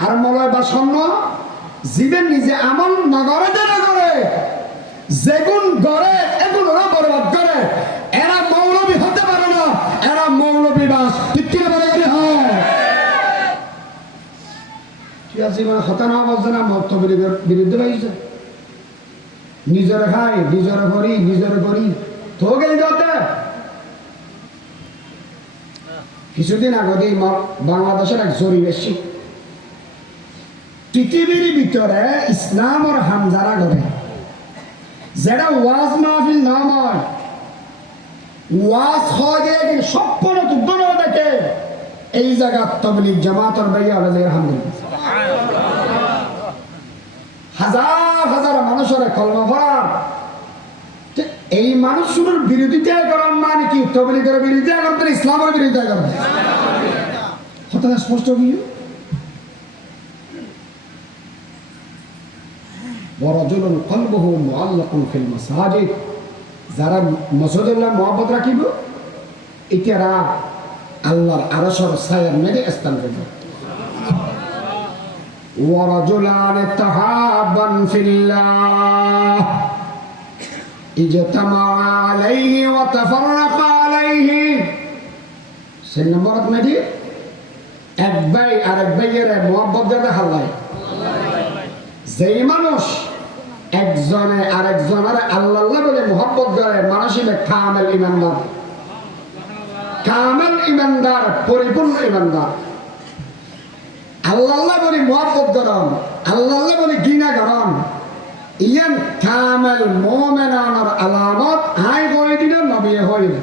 আর মলয় বা স্বর্ণ জীবের নিজে আমল নগরে নগরে যেগুন গড়ে এগুলো বরবাদ করে এরা মৌলবী হতে পারে না এরা মৌলবী বাস ঠিক কিনা বলে গেলে হয় কি আছে মানে হতা না বলছে না মতবির বিরুদ্ধে পাইছে নিজের খাই নিজের করি তো গেলে যাতে কিছুদিন আগেই বাংলাদেশের এক জরিপ এসেছি পৃথিবীর ভিতরে ইসলামের হামজারা করে যেটা ওয়াজ মাহফিল নাম হয় ওয়াজ হয় সম্পূর্ণ তুদ্দন দেখে এই জায়গা তবলিগ জামাতের বাইরে আলহামদুলিল্লাহ হাজার হাজার মানুষের কলমা ভরার এই মানুষগুলোর বিরোধিতা করার মানে কি তবলিগের বিরোধিতা করতেন ইসলামের বিরোধিতা করতেন হঠাৎ স্পষ্ট কি ওয়ারাজুলুন কলবুহু মুআল্লাকুন ফিল মাসাজিদ যারা মসজিদে মহব্বত রাখিব এটারা আল্লাহর আরশের ছায়ার মধ্যে স্থান পাবে ওয়ারাজুলান তাহাবান ফিল্লাহ ইজতামা আলাইহি ওয়া তাফাররাকা আলাইহি সেই নম্বরত নাকি এক ভাই আরেক ভাইয়ের মহব্বত করে হাল্লায় যেই মানুষ একজনে আরেকজনের আল্লাহ বলে মহব্বত করে মানুষই কামেল ইমানদার পরিপূর্ণ ইমানদার আল্লাহ বলে মহব্বত করন আল্লাহ বলে ঘৃণা করন ইয়ান কামেল মুমিনানের আলামত আই কই দিল নবী হইল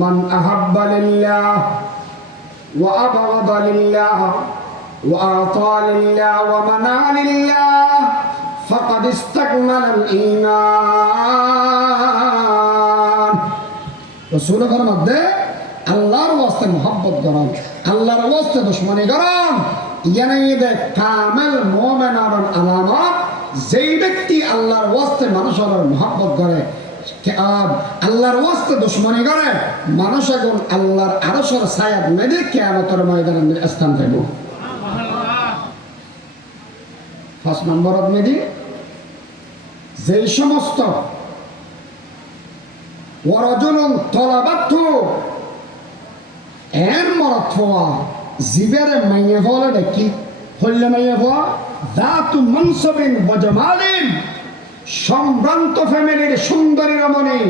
মান আহাব্বা লিল্লাহ ওয়া আবগাদা লিল্লাহ وأعطى لله ومنع لله فقد استكمل الإيمان رسول فرماتے আল্লাহর ওয়াস্তে মোহাব্বত করুন আল্লাহর ওয়াস্তে দুশমনি করুন ইয়ানি দে কামেল মুমিনের আলামত যেই ব্যক্তি আল্লাহর ওয়াস্তে মানুষের মোহাব্বত করে আল্লাহর ওয়াস্তে দুশমনি করে মানুষ এখন আল্লাহর আরশের ছায়ার মধ্যে কিয়ামতের ময়দানে স্থান পাবে 5 নম্বরত মেদি যেই সমস্ত ওয়ারাজুলুন তলাবাতু এর মরত হওয়া জীবের মাইয়ে বলে দেখি হইলে মাইয়ে হওয়া দাতু মনসবিন বজমালিন সম্ভ্রান্ত ফ্যামিলির সুন্দরী রমণী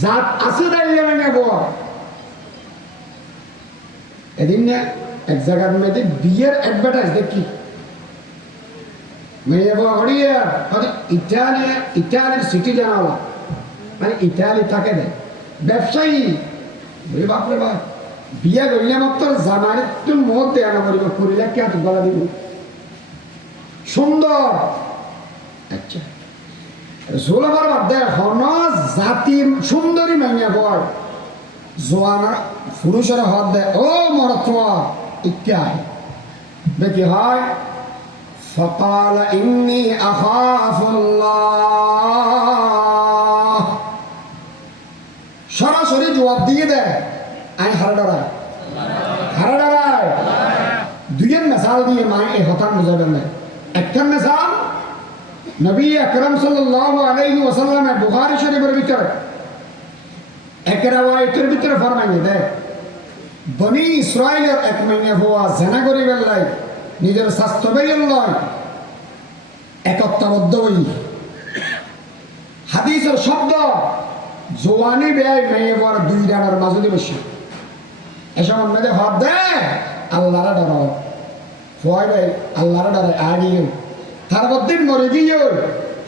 জাত আছে দাইলে মাইয়ে হওয়া এদিন এক জায়গার মেয়েদের বিয়ের অ্যাডভার্টাইজ দেখি মেয়ে হরিয়া ইটালির সিটি জানালা মানে ইটালি থাকে দেয় ব্যবসায়ী বলি বাপরে বাপ বিয়া করিলে মাত্র জানার একটু মত দেয়া না করিব করিলে কে হাত গলা দিব সুন্দর আচ্ছা জোলাবার বাদ দেয় হন জাতি সুন্দরী মাইয়া বয় জোয়ানা পুরুষের হাত দেয় ও মরত ইত্যাদি দেখি হয় فقال إني أخاف الله সরাসরি জবাব দিয়ে দেয় আই হারাডারায় দুইয়ের মিসাল দিয়ে মায় এই হতান বুঝাবেন না একটা মিসাল নবী আকরাম সাল্লাল্লাহু আলাইহি ওয়াসাল্লামের বুখারী শরীফের ভিতরে এক রাওয়ায়াতের ভিতরে ফরমাইয়ে দেয় বনি ইসরাইলের এক মাইয়া হওয়া জেনা করিবার লাই নিজের স্বাস্থ্য বেরিয়ে নয় একত্রাবদ্ধ হই হাদিসের শব্দ জোয়ানি ব্যয় মেয়ে বড় দুই ডানার মাঝে বসে এসব মেয়েদের হাত দেয় আল্লাহরা ডর ফয় ভাই আল্লাহরা ডরে আগিয়ে তার দিন মরে গিয়ে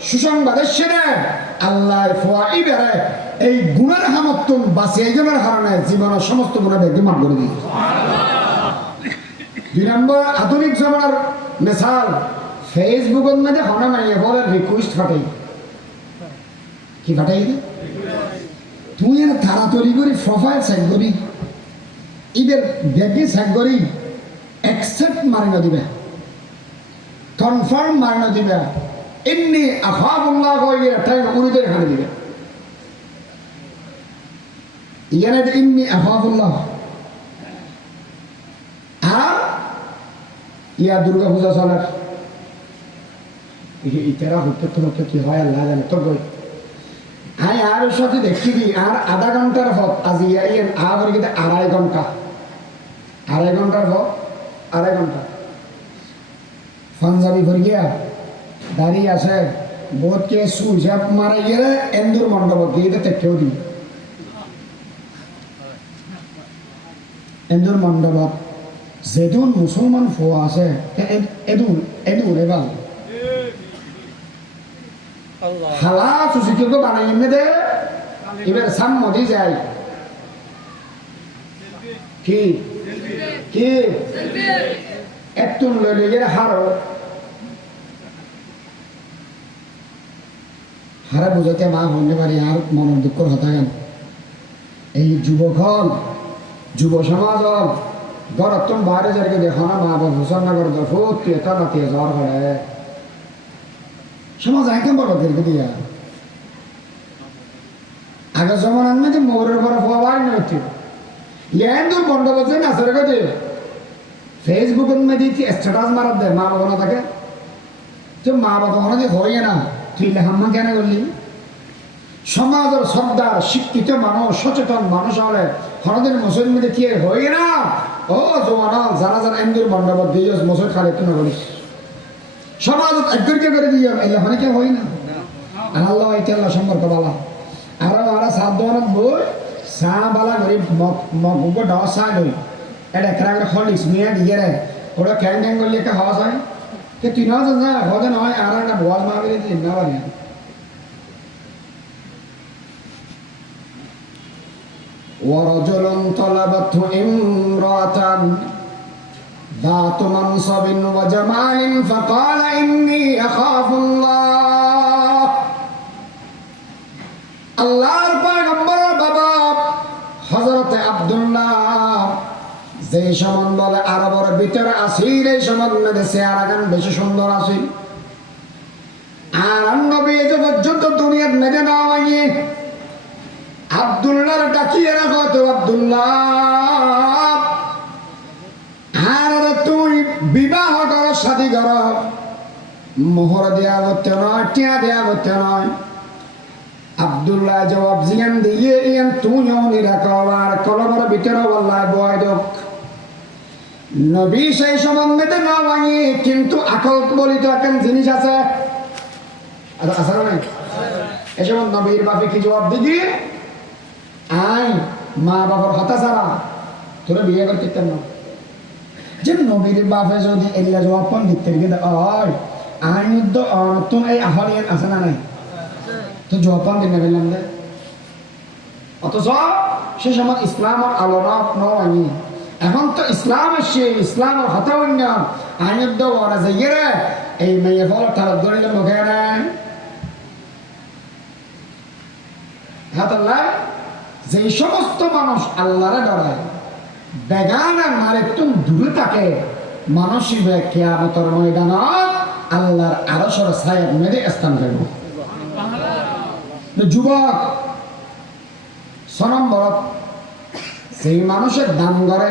সুসংবাদের সেরে আল্লাহ ফোয়াই বেড়ে এই গুণের হামত্তন বাঁচিয়ে গেলের হারণে জীবনের সমস্ত গুণে ব্যক্তি মাফ করে দিয়ে 2 নম্বর আধুনিক জমানার মিসাল ফেসবুকের মধ্যে হনা মাইয়ে বলে রিকোয়েস্ট ফাটাই কি ফাটাই তুই এর তাড়াতাড়ি করে প্রোফাইল সেট করি এদের ব্যাগে সেট করি অ্যাকসেপ্ট মারিনা দিবে কনফার্ম মারিনা দিবে এমনি আফাবুল্লাহ কইয়ে টাইম উড়িদের খানে দিবে ইয়ানে ইন্নি আফাফুল্লাহ আর ইয়া দুর্গা পূজা চলার ইতারা হতে কি হয় আল্লাহ জানে তো বই আই আর সাথে দেখছি কি আর আধা ঘন্টার পথ আজ ইয়ে আবার কিন্তু 2.5 ঘন্টা 2.5 ঘন্টার পথ 2.5 ঘন্টা পাঞ্জাবি ভর গিয়া দাঁড়িয়ে আছে বোধকে সুইসাপ মারা গেলে এন্দুর মণ্ডপ দিয়ে কেউ দিই এন্দুর মণ্ডপ যেদুন মুসলমান ফোয়া আছে এদুন এদুন এবার হালা সুশিক্ষক বানাই এনে দে এবার সাম মদি যায় কি কি একটু লইলে গেলে হারো হারা বুঝাতে মা হইতে পারি আর মনের দুঃখ হতা গেল এই যুবক হল যুব সমাজ হল গরতন বাইরে যাকে দেখো না মা বাবা হুসন না করে ফুট এটা নাতিয়ে জ্বর করে সমাজ একদম বড় দেখে দিয়া আগে যেমন আনবে যে মোরের পরে ফোয়াবার নিয়ে ইয়ান্দুর বন্ধ বলছে না সরে গেছে ফেসবুকের মধ্যে স্ট্যাটাস মারার দেয় মা বাবা না থাকে তো মা বাবা কোনো যে হয়ে না তুই লেখাম্মা কেন করলি সমাজের সর্দার শিক্ষিত মানুষ সচেতন মানুষ হলে হরদের মুসলিম মধ্যে কি হয়ে না ও জোয়ানা যারা যারা এন্দুর বন্ডাবত দিয়ে মুসল খালে তুই বলিস সমাজ একজনকে করে দিয়ে এলে মানে কেউ হই না আল্লাহ এটা আল্লাহ সম্পর্ক বালা আরো আরা সাত দোয়ানত বই চা বালা করি মগ ডাওয়া চা লই এটা খেলা হলিস নিয়ে দিয়ে রে ওরা খ্যাং খ্যাং করলে একটা হওয়া যায় তো তুই না যা হতে নয় আর একটা বয়াজ মারবে দিতে না পারি ورجل طلبته امرأة ذات منصب وجمال فقال إني أخاف الله আল্লাহর পয়গম্বর বাবা হযরত আব্দুল্লাহ যে সমান বলে আরবের ভিতরে আসিল এই সমান দেশে আর এখন বেশি সুন্দর আসিল আর নবী যে পর্যন্ত দুনিয়ার মেনে না হয়নি আব্দুল্লাহর ডাকিয়ে রাখো তো আব্দুল্লাহ আর তুই বিবাহ কর শাদী কর মোহর দেয়া করতে নয় টিয়া দেয়া করতে নয় আব্দুল্লাহ জবাব জিয়ান দিয়ে ইয়ান তুইও নিরাকবার কলমের ভিতরে আল্লাহ বয় দোক নবী সেই সম্বন্ধে না ভাঙি কিন্তু আকল বলিত একটা জিনিস আছে আছে না এসব নবীর বাপে কি জবাব দিবি আই মা বাবার হতা ছাড়া তোরা বিয়ে করতে না যে নবীর বাপে যদি এগুলা জবাব পান দিতে হয় আইন তুমি এই আহরিয়ান আছে না নাই তো জবাব পান দিন বললাম দে অথচ সে সময় ইসলামের আলোড়না নয় এখন তো ইসলাম এসে ইসলামের হতা অন্য আইন ওরা যাইয়ে রে এই মেয়ে ফল তারা ধরিলে মুখে নেন হাত আল্লাহ যে সমস্ত মানুষ আল্লাহরে ডরায় বেগানা মারে তুমি দূরে থাকে মানসিক কিয়ামতের ময়দানত আল্লাহর আরশের ছায়ার মেরে স্থান পাইব যুবক সনম বরত সেই মানুষের দান করে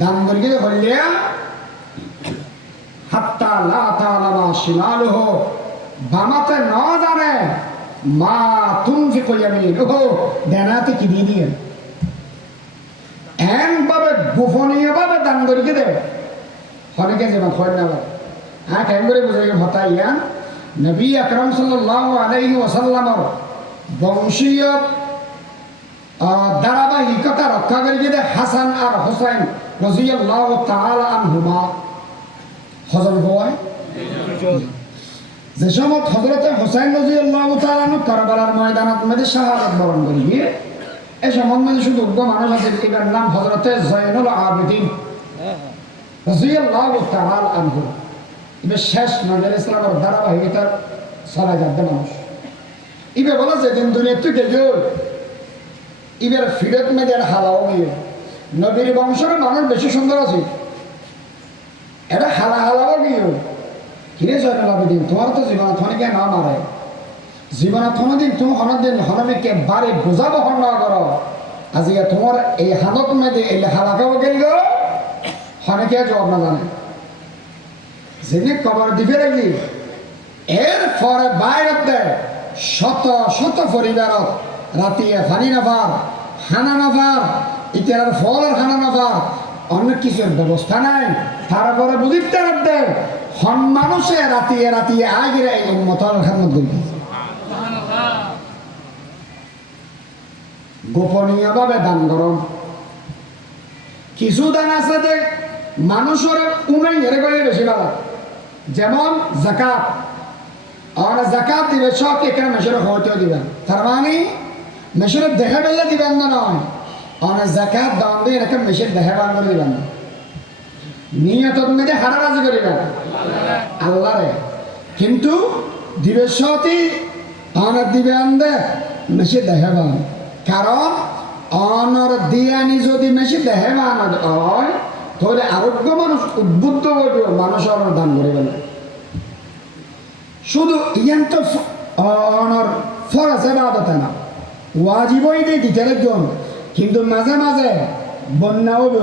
দান করি বললে হাত্তা লা তালামা শিমালুহু বামাতে ন জানে মা তুনফিকু ইয়ামিনুহু দেনাতে কি দিয়ে দিয়ে এন ভাবে গোপনীয় ভাবে দান করি দে হনেকে যে হয় না হ্যাঁ কেন করে বুঝাই হতাইয়া নবী আকরাম সাল্লাল্লাহু আলাইহি ওয়াসাল্লামের বংশীয় ধারাবাহিকতা রক্ষা করি দে হাসান আর হুসাইন রাদিয়াল্লাহু তাআলা আনহুমা হযরত হয় যে সময় হযরত হুসাইন রাদিয়াল্লাহু তাআলা আনহু কারবালার ময়দানত মধ্যে শাহাদাত বরণ করি এই সম্বন্ধে শুধু মানুষ আছে এটার নাম হযরত যায়নুল আবেদিন রাদিয়াল্লাহু তাআলা আনহু ইবে শেষ নবী ইসলামের ধারাবাহিকতার চলা যাবে মানুষ ইবে বলা যে দিন দুনিয়া থেকে গেল ইবের ফিরত মেয়েদের হালাও গিয়ে নবীর বংশের মানুষ বেশি সুন্দর আছে এটা হালাও গিয়ে কিনে যাবে নবীদিন তোমার তো জীবন তোমাকে না মারে জীবনত কোনোদিন তুমি কোনোদিন হনমিকে বাড়ি বোঝা বহন না করো আজিকে তোমার এই হাতত মেয়েদের এই লেখা লাগাবো গেল গো হনেকে জবাব না জানে যিনি কবর দিবে লাগি এর পরে বাইরে শত শত পরিবারত রাতিয়ে ফানি নাফার খানা নাফার ইতার ফলের খানা নাফার অনেক কিছুর ব্যবস্থা নাই তারপরে বুঝিতে রাখতে হন মানুষে রাতিয়ে রাতিয়ে আগিরে এই উম্মতের খাদমত করবে গোপনীয়ভাবে দান করুন কিছু দান আছে যে মানুষের উনাই হেরে করলে বেশি ভালো যেমন জাকাত আর জাকাত দিবে সব এখানে মেশরে হইতেও দিবেন তার মানে মেশরে দেখে বেলে দিবেন না নয় আর জাকাত দাম দিয়ে এরকম মেশিন দেখে বার করে দিবেন না নিয়ত মেয়েদের হারা রাজি করিবেন আল্লাহরে কিন্তু দিবে সতী অনার দিবে আনদে মেশি দেখাবান কারণ অনর দিয়ানি যদি মেশি দেখাবান হয় তাহলে আরোগ্য মানুষ উদ্বুদ্ধ করবে মানুষ অনর দান করিবে না শুধু ইয়ান তো অনর ফরজ ইবাদত না ওয়াজিবই দিয়ে দিতে লাগবেন কিন্তু মাঝে মাঝে বন্যা হবে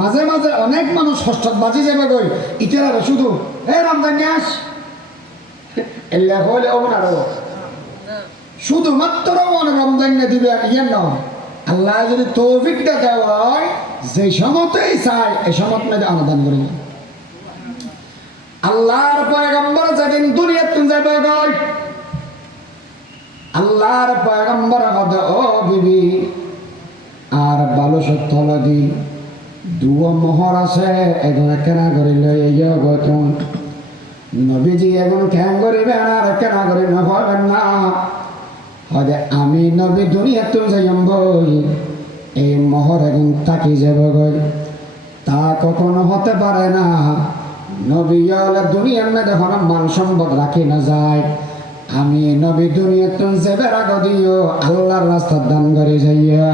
মাঝে মাঝে অনেক মানুষ হস্ত বাজি যাবে গই ইতারা শুধু হে রমজান নিয়ে এল্লা হলে ওনার শুধুমাত্র রমজান দিবে ইয়ে নয় আল্লাহ যদি তৌফিকটা দেওয়া হয় যে সময়তেই চায় এই সময় মেয়েদের অনুদান করে আল্লাহর পয়গম্বর যেদিন দুনিয়াতে যাবে গই আল্লাহর পয়গম্বর হদে ও বিবি আর ভালো সত্য লাগি দুয়া মোহর আছে এখন কেনা করে লই ইয়ে গতন নবীজি এখন খ্যাং করিবেন আর কেনা করি না হবেন না হদে আমি নবী দুনিয়াতে যাইম বই এই মোহর এখন তাকি যাব গই তা কখনো হতে পারে না নবী হলে দুনিয়ার মধ্যে কোনো মান সম্পদ রাখি না যায় আমি নবী দুনিয়াতে যাবে রাগ দিও আল্লাহর রাস্তা দান করে যাইয়া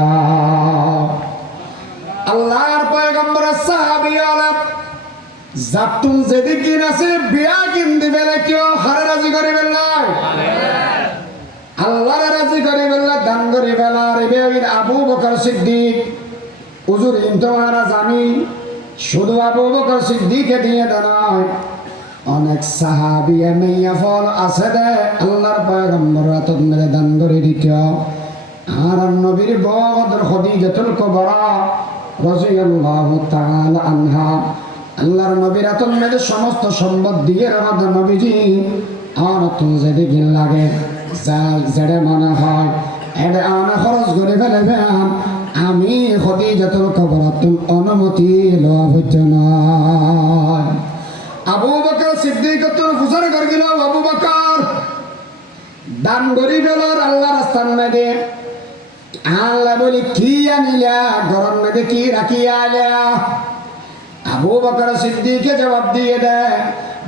আল্লাহর পয়গম্বরের সাহাবী হলে জাতুন যেদিকে আছে বিয়া কিন দিবে কেউ হারে রাজি করিবেন না আল্লাহর রাজি করিবেন না দান করিবেন আর আবু বকর সিদ্দিক হুজুর ইন্তমারা জানি শুধু আবু বকর সিদ্দিককে দিয়ে দেয় অনেক সাহাবী মেয়া ফল আছে দে আল্লাহর পয়গম্বর রাতত মেরে দান করে দিত আর নবীর বদর খদিজাতুল কুবরা রাদিয়াল্লাহু তাআলা আনহা আল্লাহর নবীর রাতত মেরে সমস্ত সম্পদ দিয়ে রাখত নবীজি আর তুমি যদি গিন লাগে যেটা মনে হয় এটা আনা খরচ করে ফেলবেন আমি খদিজাতুল কুবরাতুল অনুমতি লওয়া হইতো না আবু বকর সিদ্দিকতুল ফুসার করে দিল আবু বকর দান করি বেলার আল্লাহ রাস্তার মধ্যে আল্লাহ বলি কি আনিলা গরম মধ্যে কি রাখিয়া আলা আবু বকর সিদ্দিকে জবাব দিয়ে দেয়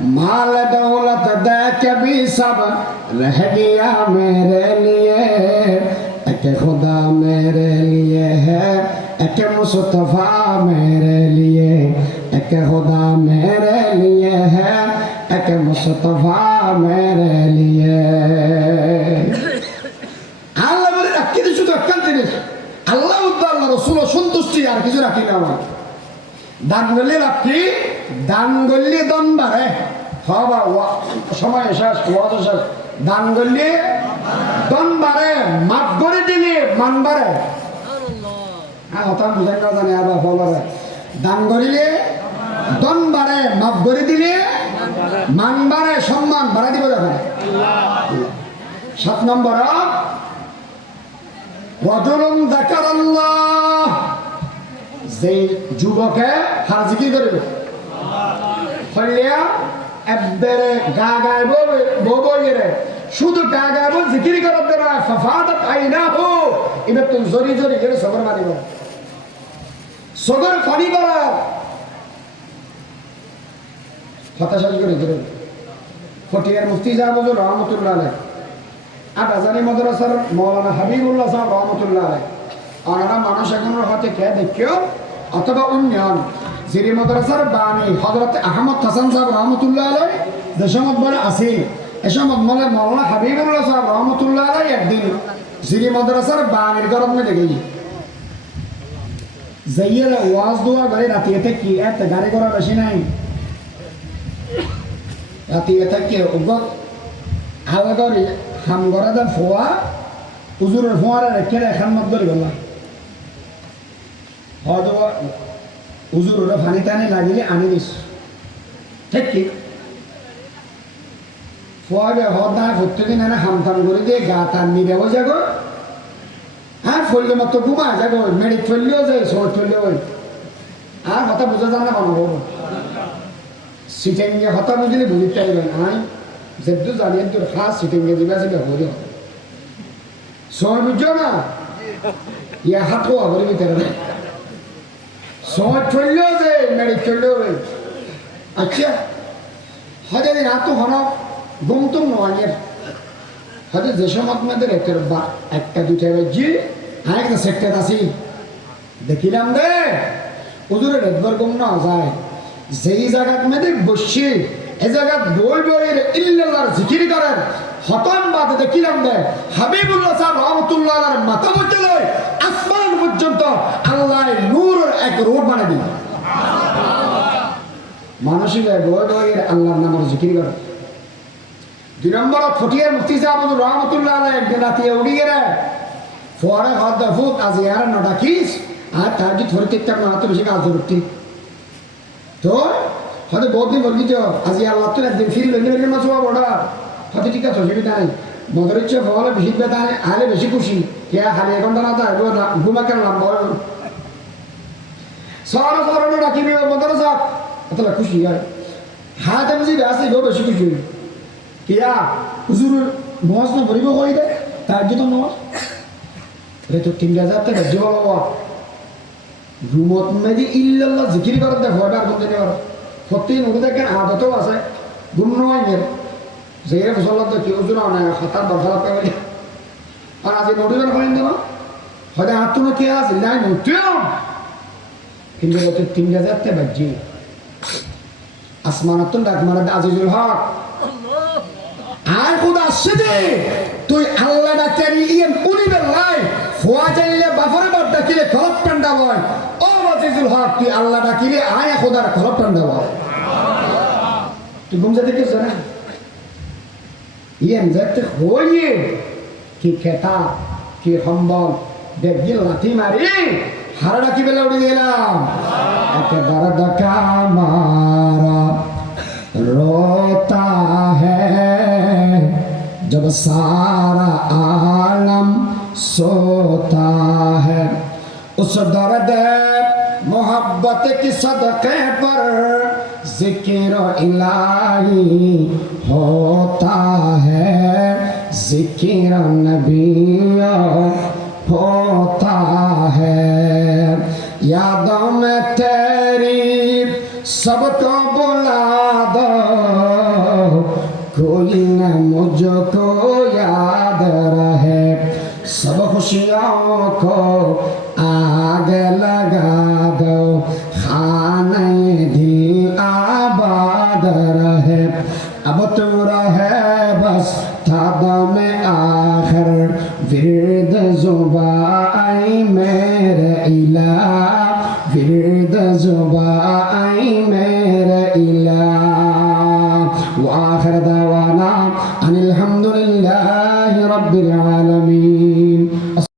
माल दौलत दे के भी सब रह गया मेरे लिए एक खुदा मेरे लिए है एक मुस्तफा मेरे लिए एक खुदा मेरे लिए है एक मुस्तफा मेरे लिए আল্লাহ বলে রাখি দিছো তো একখান জিনিস আল্লাহ আল্লাহ রাসূল সন্তুষ্টি আর কিছু রাখি না আমার দান করলে রাখি দান করলে দম বাড়ে হবা সময় শেষ ওয়াজ শেষ দান করলে দম বাড়ে মাপ করে দিলে মান বাড়ে হ্যাঁ কথা বুঝাই না জানে আবার বলরে দান করিলে দম বাড়ে মাপ করে দিলে মান বাড়ে সম্মান বাড়াই দিব দেখেন 7 নম্বর ওয়াজুলুন যাকারাল্লাহ যে যুবকে হার জিকির করবে ফলিয়া একবারে গা গাইব বইরে শুধু গা গাইব জিকির করার দ্বারা ফাফাদাত আইনাহু এবার তুমি জরি জরি করে সবর মারিব সবর ফানি করা হতাশাস করে ধরে ফটিয়ার মুফতি জাহাবুজুর রহমতুল্লাহ আলাইহি আদাজানি মাদ্রাসার মাওলানা হাবিবুল্লাহ সাহেব রহমতুল্লাহ আলাইহি ওনারা মানুষ এখনো হতে কে দেখিও অথবা উন্নয়ন জিরি মাদ্রাসার বাণী হযরত আহমদ হাসান সাহেব রহমতুল্লাহ আলাইহি দেশমত বলে আসি এসব মনে মৌলানা হাবিবুল্লাহ সাহেব রহমতুল্লাহ আলাই একদিন জিরি মাদ্রাসার বাঙের গরম में দেখি যাইয়ে ওয়াজ দোয়া করে রাতে কি এত গাড়ি করা বেশি নাই রাতে কি উগত হাওয়া করে হাম গড়া দা ফোয়া উজুরের ফোয়ারা রেখে এখন মত ধরে গেল হয়তো উজুরের পানি টানি লাগিলে আনি দিস ঠিক কি ফোয়াবে হদ না প্রত্যেকদিন এনে হামতাম করে দিয়ে গা টান নিয়ে যাগো হ্যাঁ ফললে মতো ঘুমা যাগো মেডিক ফেললেও যায় শর্ট ফেললেও আর কথা বোঝা যান না কোনো সিটেঙ্গে হতা বুঝলে বুঝতে পারবেন আই যেহেতু জানিয়ে তোর খাস সিটেঙ্গে দিবে আছে বুঝে সময় বুঝছো না ইয়া হাত হওয়া বলে ভিতরে শর্ট ফেললেও যায় মেডিক ফেললেও আচ্ছা হয়তো দিন হাত তো হনক গুমতুম নোয়ানের হয়তো যে সময় আপনাদের একটা দুটা বাজি আরেকটা সেক্টর আছি দেখিলাম দে ওজুরের একবার গুম না যায় যেই জায়গাত মেয়েদের বসছি এই জায়গা বই বইয়ের ইল্লাল্লাহর জিকির করেন হতন বাদে দেখিলাম দে হাবিবুল্লাহ সাহেব রহমতুল্লাহ আলাইহির মাথা মধ্যে লয় আসমান পর্যন্ত আল্লাহ নূরের এক রোড বানিয়ে দিল মানুষের বই বইয়ের আল্লাহর নামের জিকির করে 2 নম্বর ফটিয়ার মুফতি সাহেব রহমতুল্লাহ আলাইহি একদিন রাতে উড়ি গেলে ফোয়ারা ঘর দফুক আজ ইয়ার নটা কিস আর তার যে ধরে দেখতে না তো বেশি কাজ করতে তো হয়তো বহুত দিন বলবি তো আজ আল্লাহ তো একদিন ফিরে লেগে মাছ হওয়া বড় হয়তো ঠিক আছে অসুবিধা নেই মদের ইচ্ছে ফলে বেশি বেতা আলে বেশি খুশি কে খালি 1 ঘন্টা না তা ঘুমা কেন লাম সরানো সরানো রাখিবি মদের সাথ তাহলে খুশি হয় হাত আমি যে আসে গো বেশি খুশি কিয়া হুজুর নমাজ না পড়িব কই দে তাহাজ্জুদ নমাজ রে তো 3000 টাকা জবাব বাবা রুমত মেদি ইল্লাল্লাহ জিকির করে দে ভয়বার বন্ধ নে আর ফতি নুকে দেখেন আদত আছে গুণ নয় নে যে ফসলত কি হুজুর না খাতার বরফলা পাবে আর আজ নড়িবার করেন দেবা হয়তো আত্ম কি আছে নাই নটিও কিন্তু তো 3000 টাকা বাজি আসমানাতুন ডাক মারা আজিজুল হক আর খুদা আসছে তুই আল্লাহ ডাক্তারি ইয়েন উনিবের লাই ফোয়া চাইলে বাফরে বাপ ডাকিলে খরপ টান্ডা হয় ও আজিজুল হক তুই আল্লাহ ডাকিলে আয় খুদার খরপ টান্ডা হয় তুই ঘুম যাতে কেছ না ইয়েন যাতে হইয়ে কি খেতা কি সম্বল দেখগিল লাঠি মারি হারা ডাকি বেলা উড়ে গেলাম একেবারে ডাকা মারা रोता है जब सारा आलम सोता है उस दर्द मोहब्बत की सदक़े पर जिक्र इलाही होता है जिक्र नबियों होता है यादों में तेरी सबको बुला दो कोई न मुझको याद रहे सब खुशियों को आग लगा दो खाने दिल आबाद रहे अब तू रहे बस तादा में आखिर विरद जुबाई मेरे इला विरद जुबाई मेरे इला وآخر دعوانا أن الحمد لله رب العالمين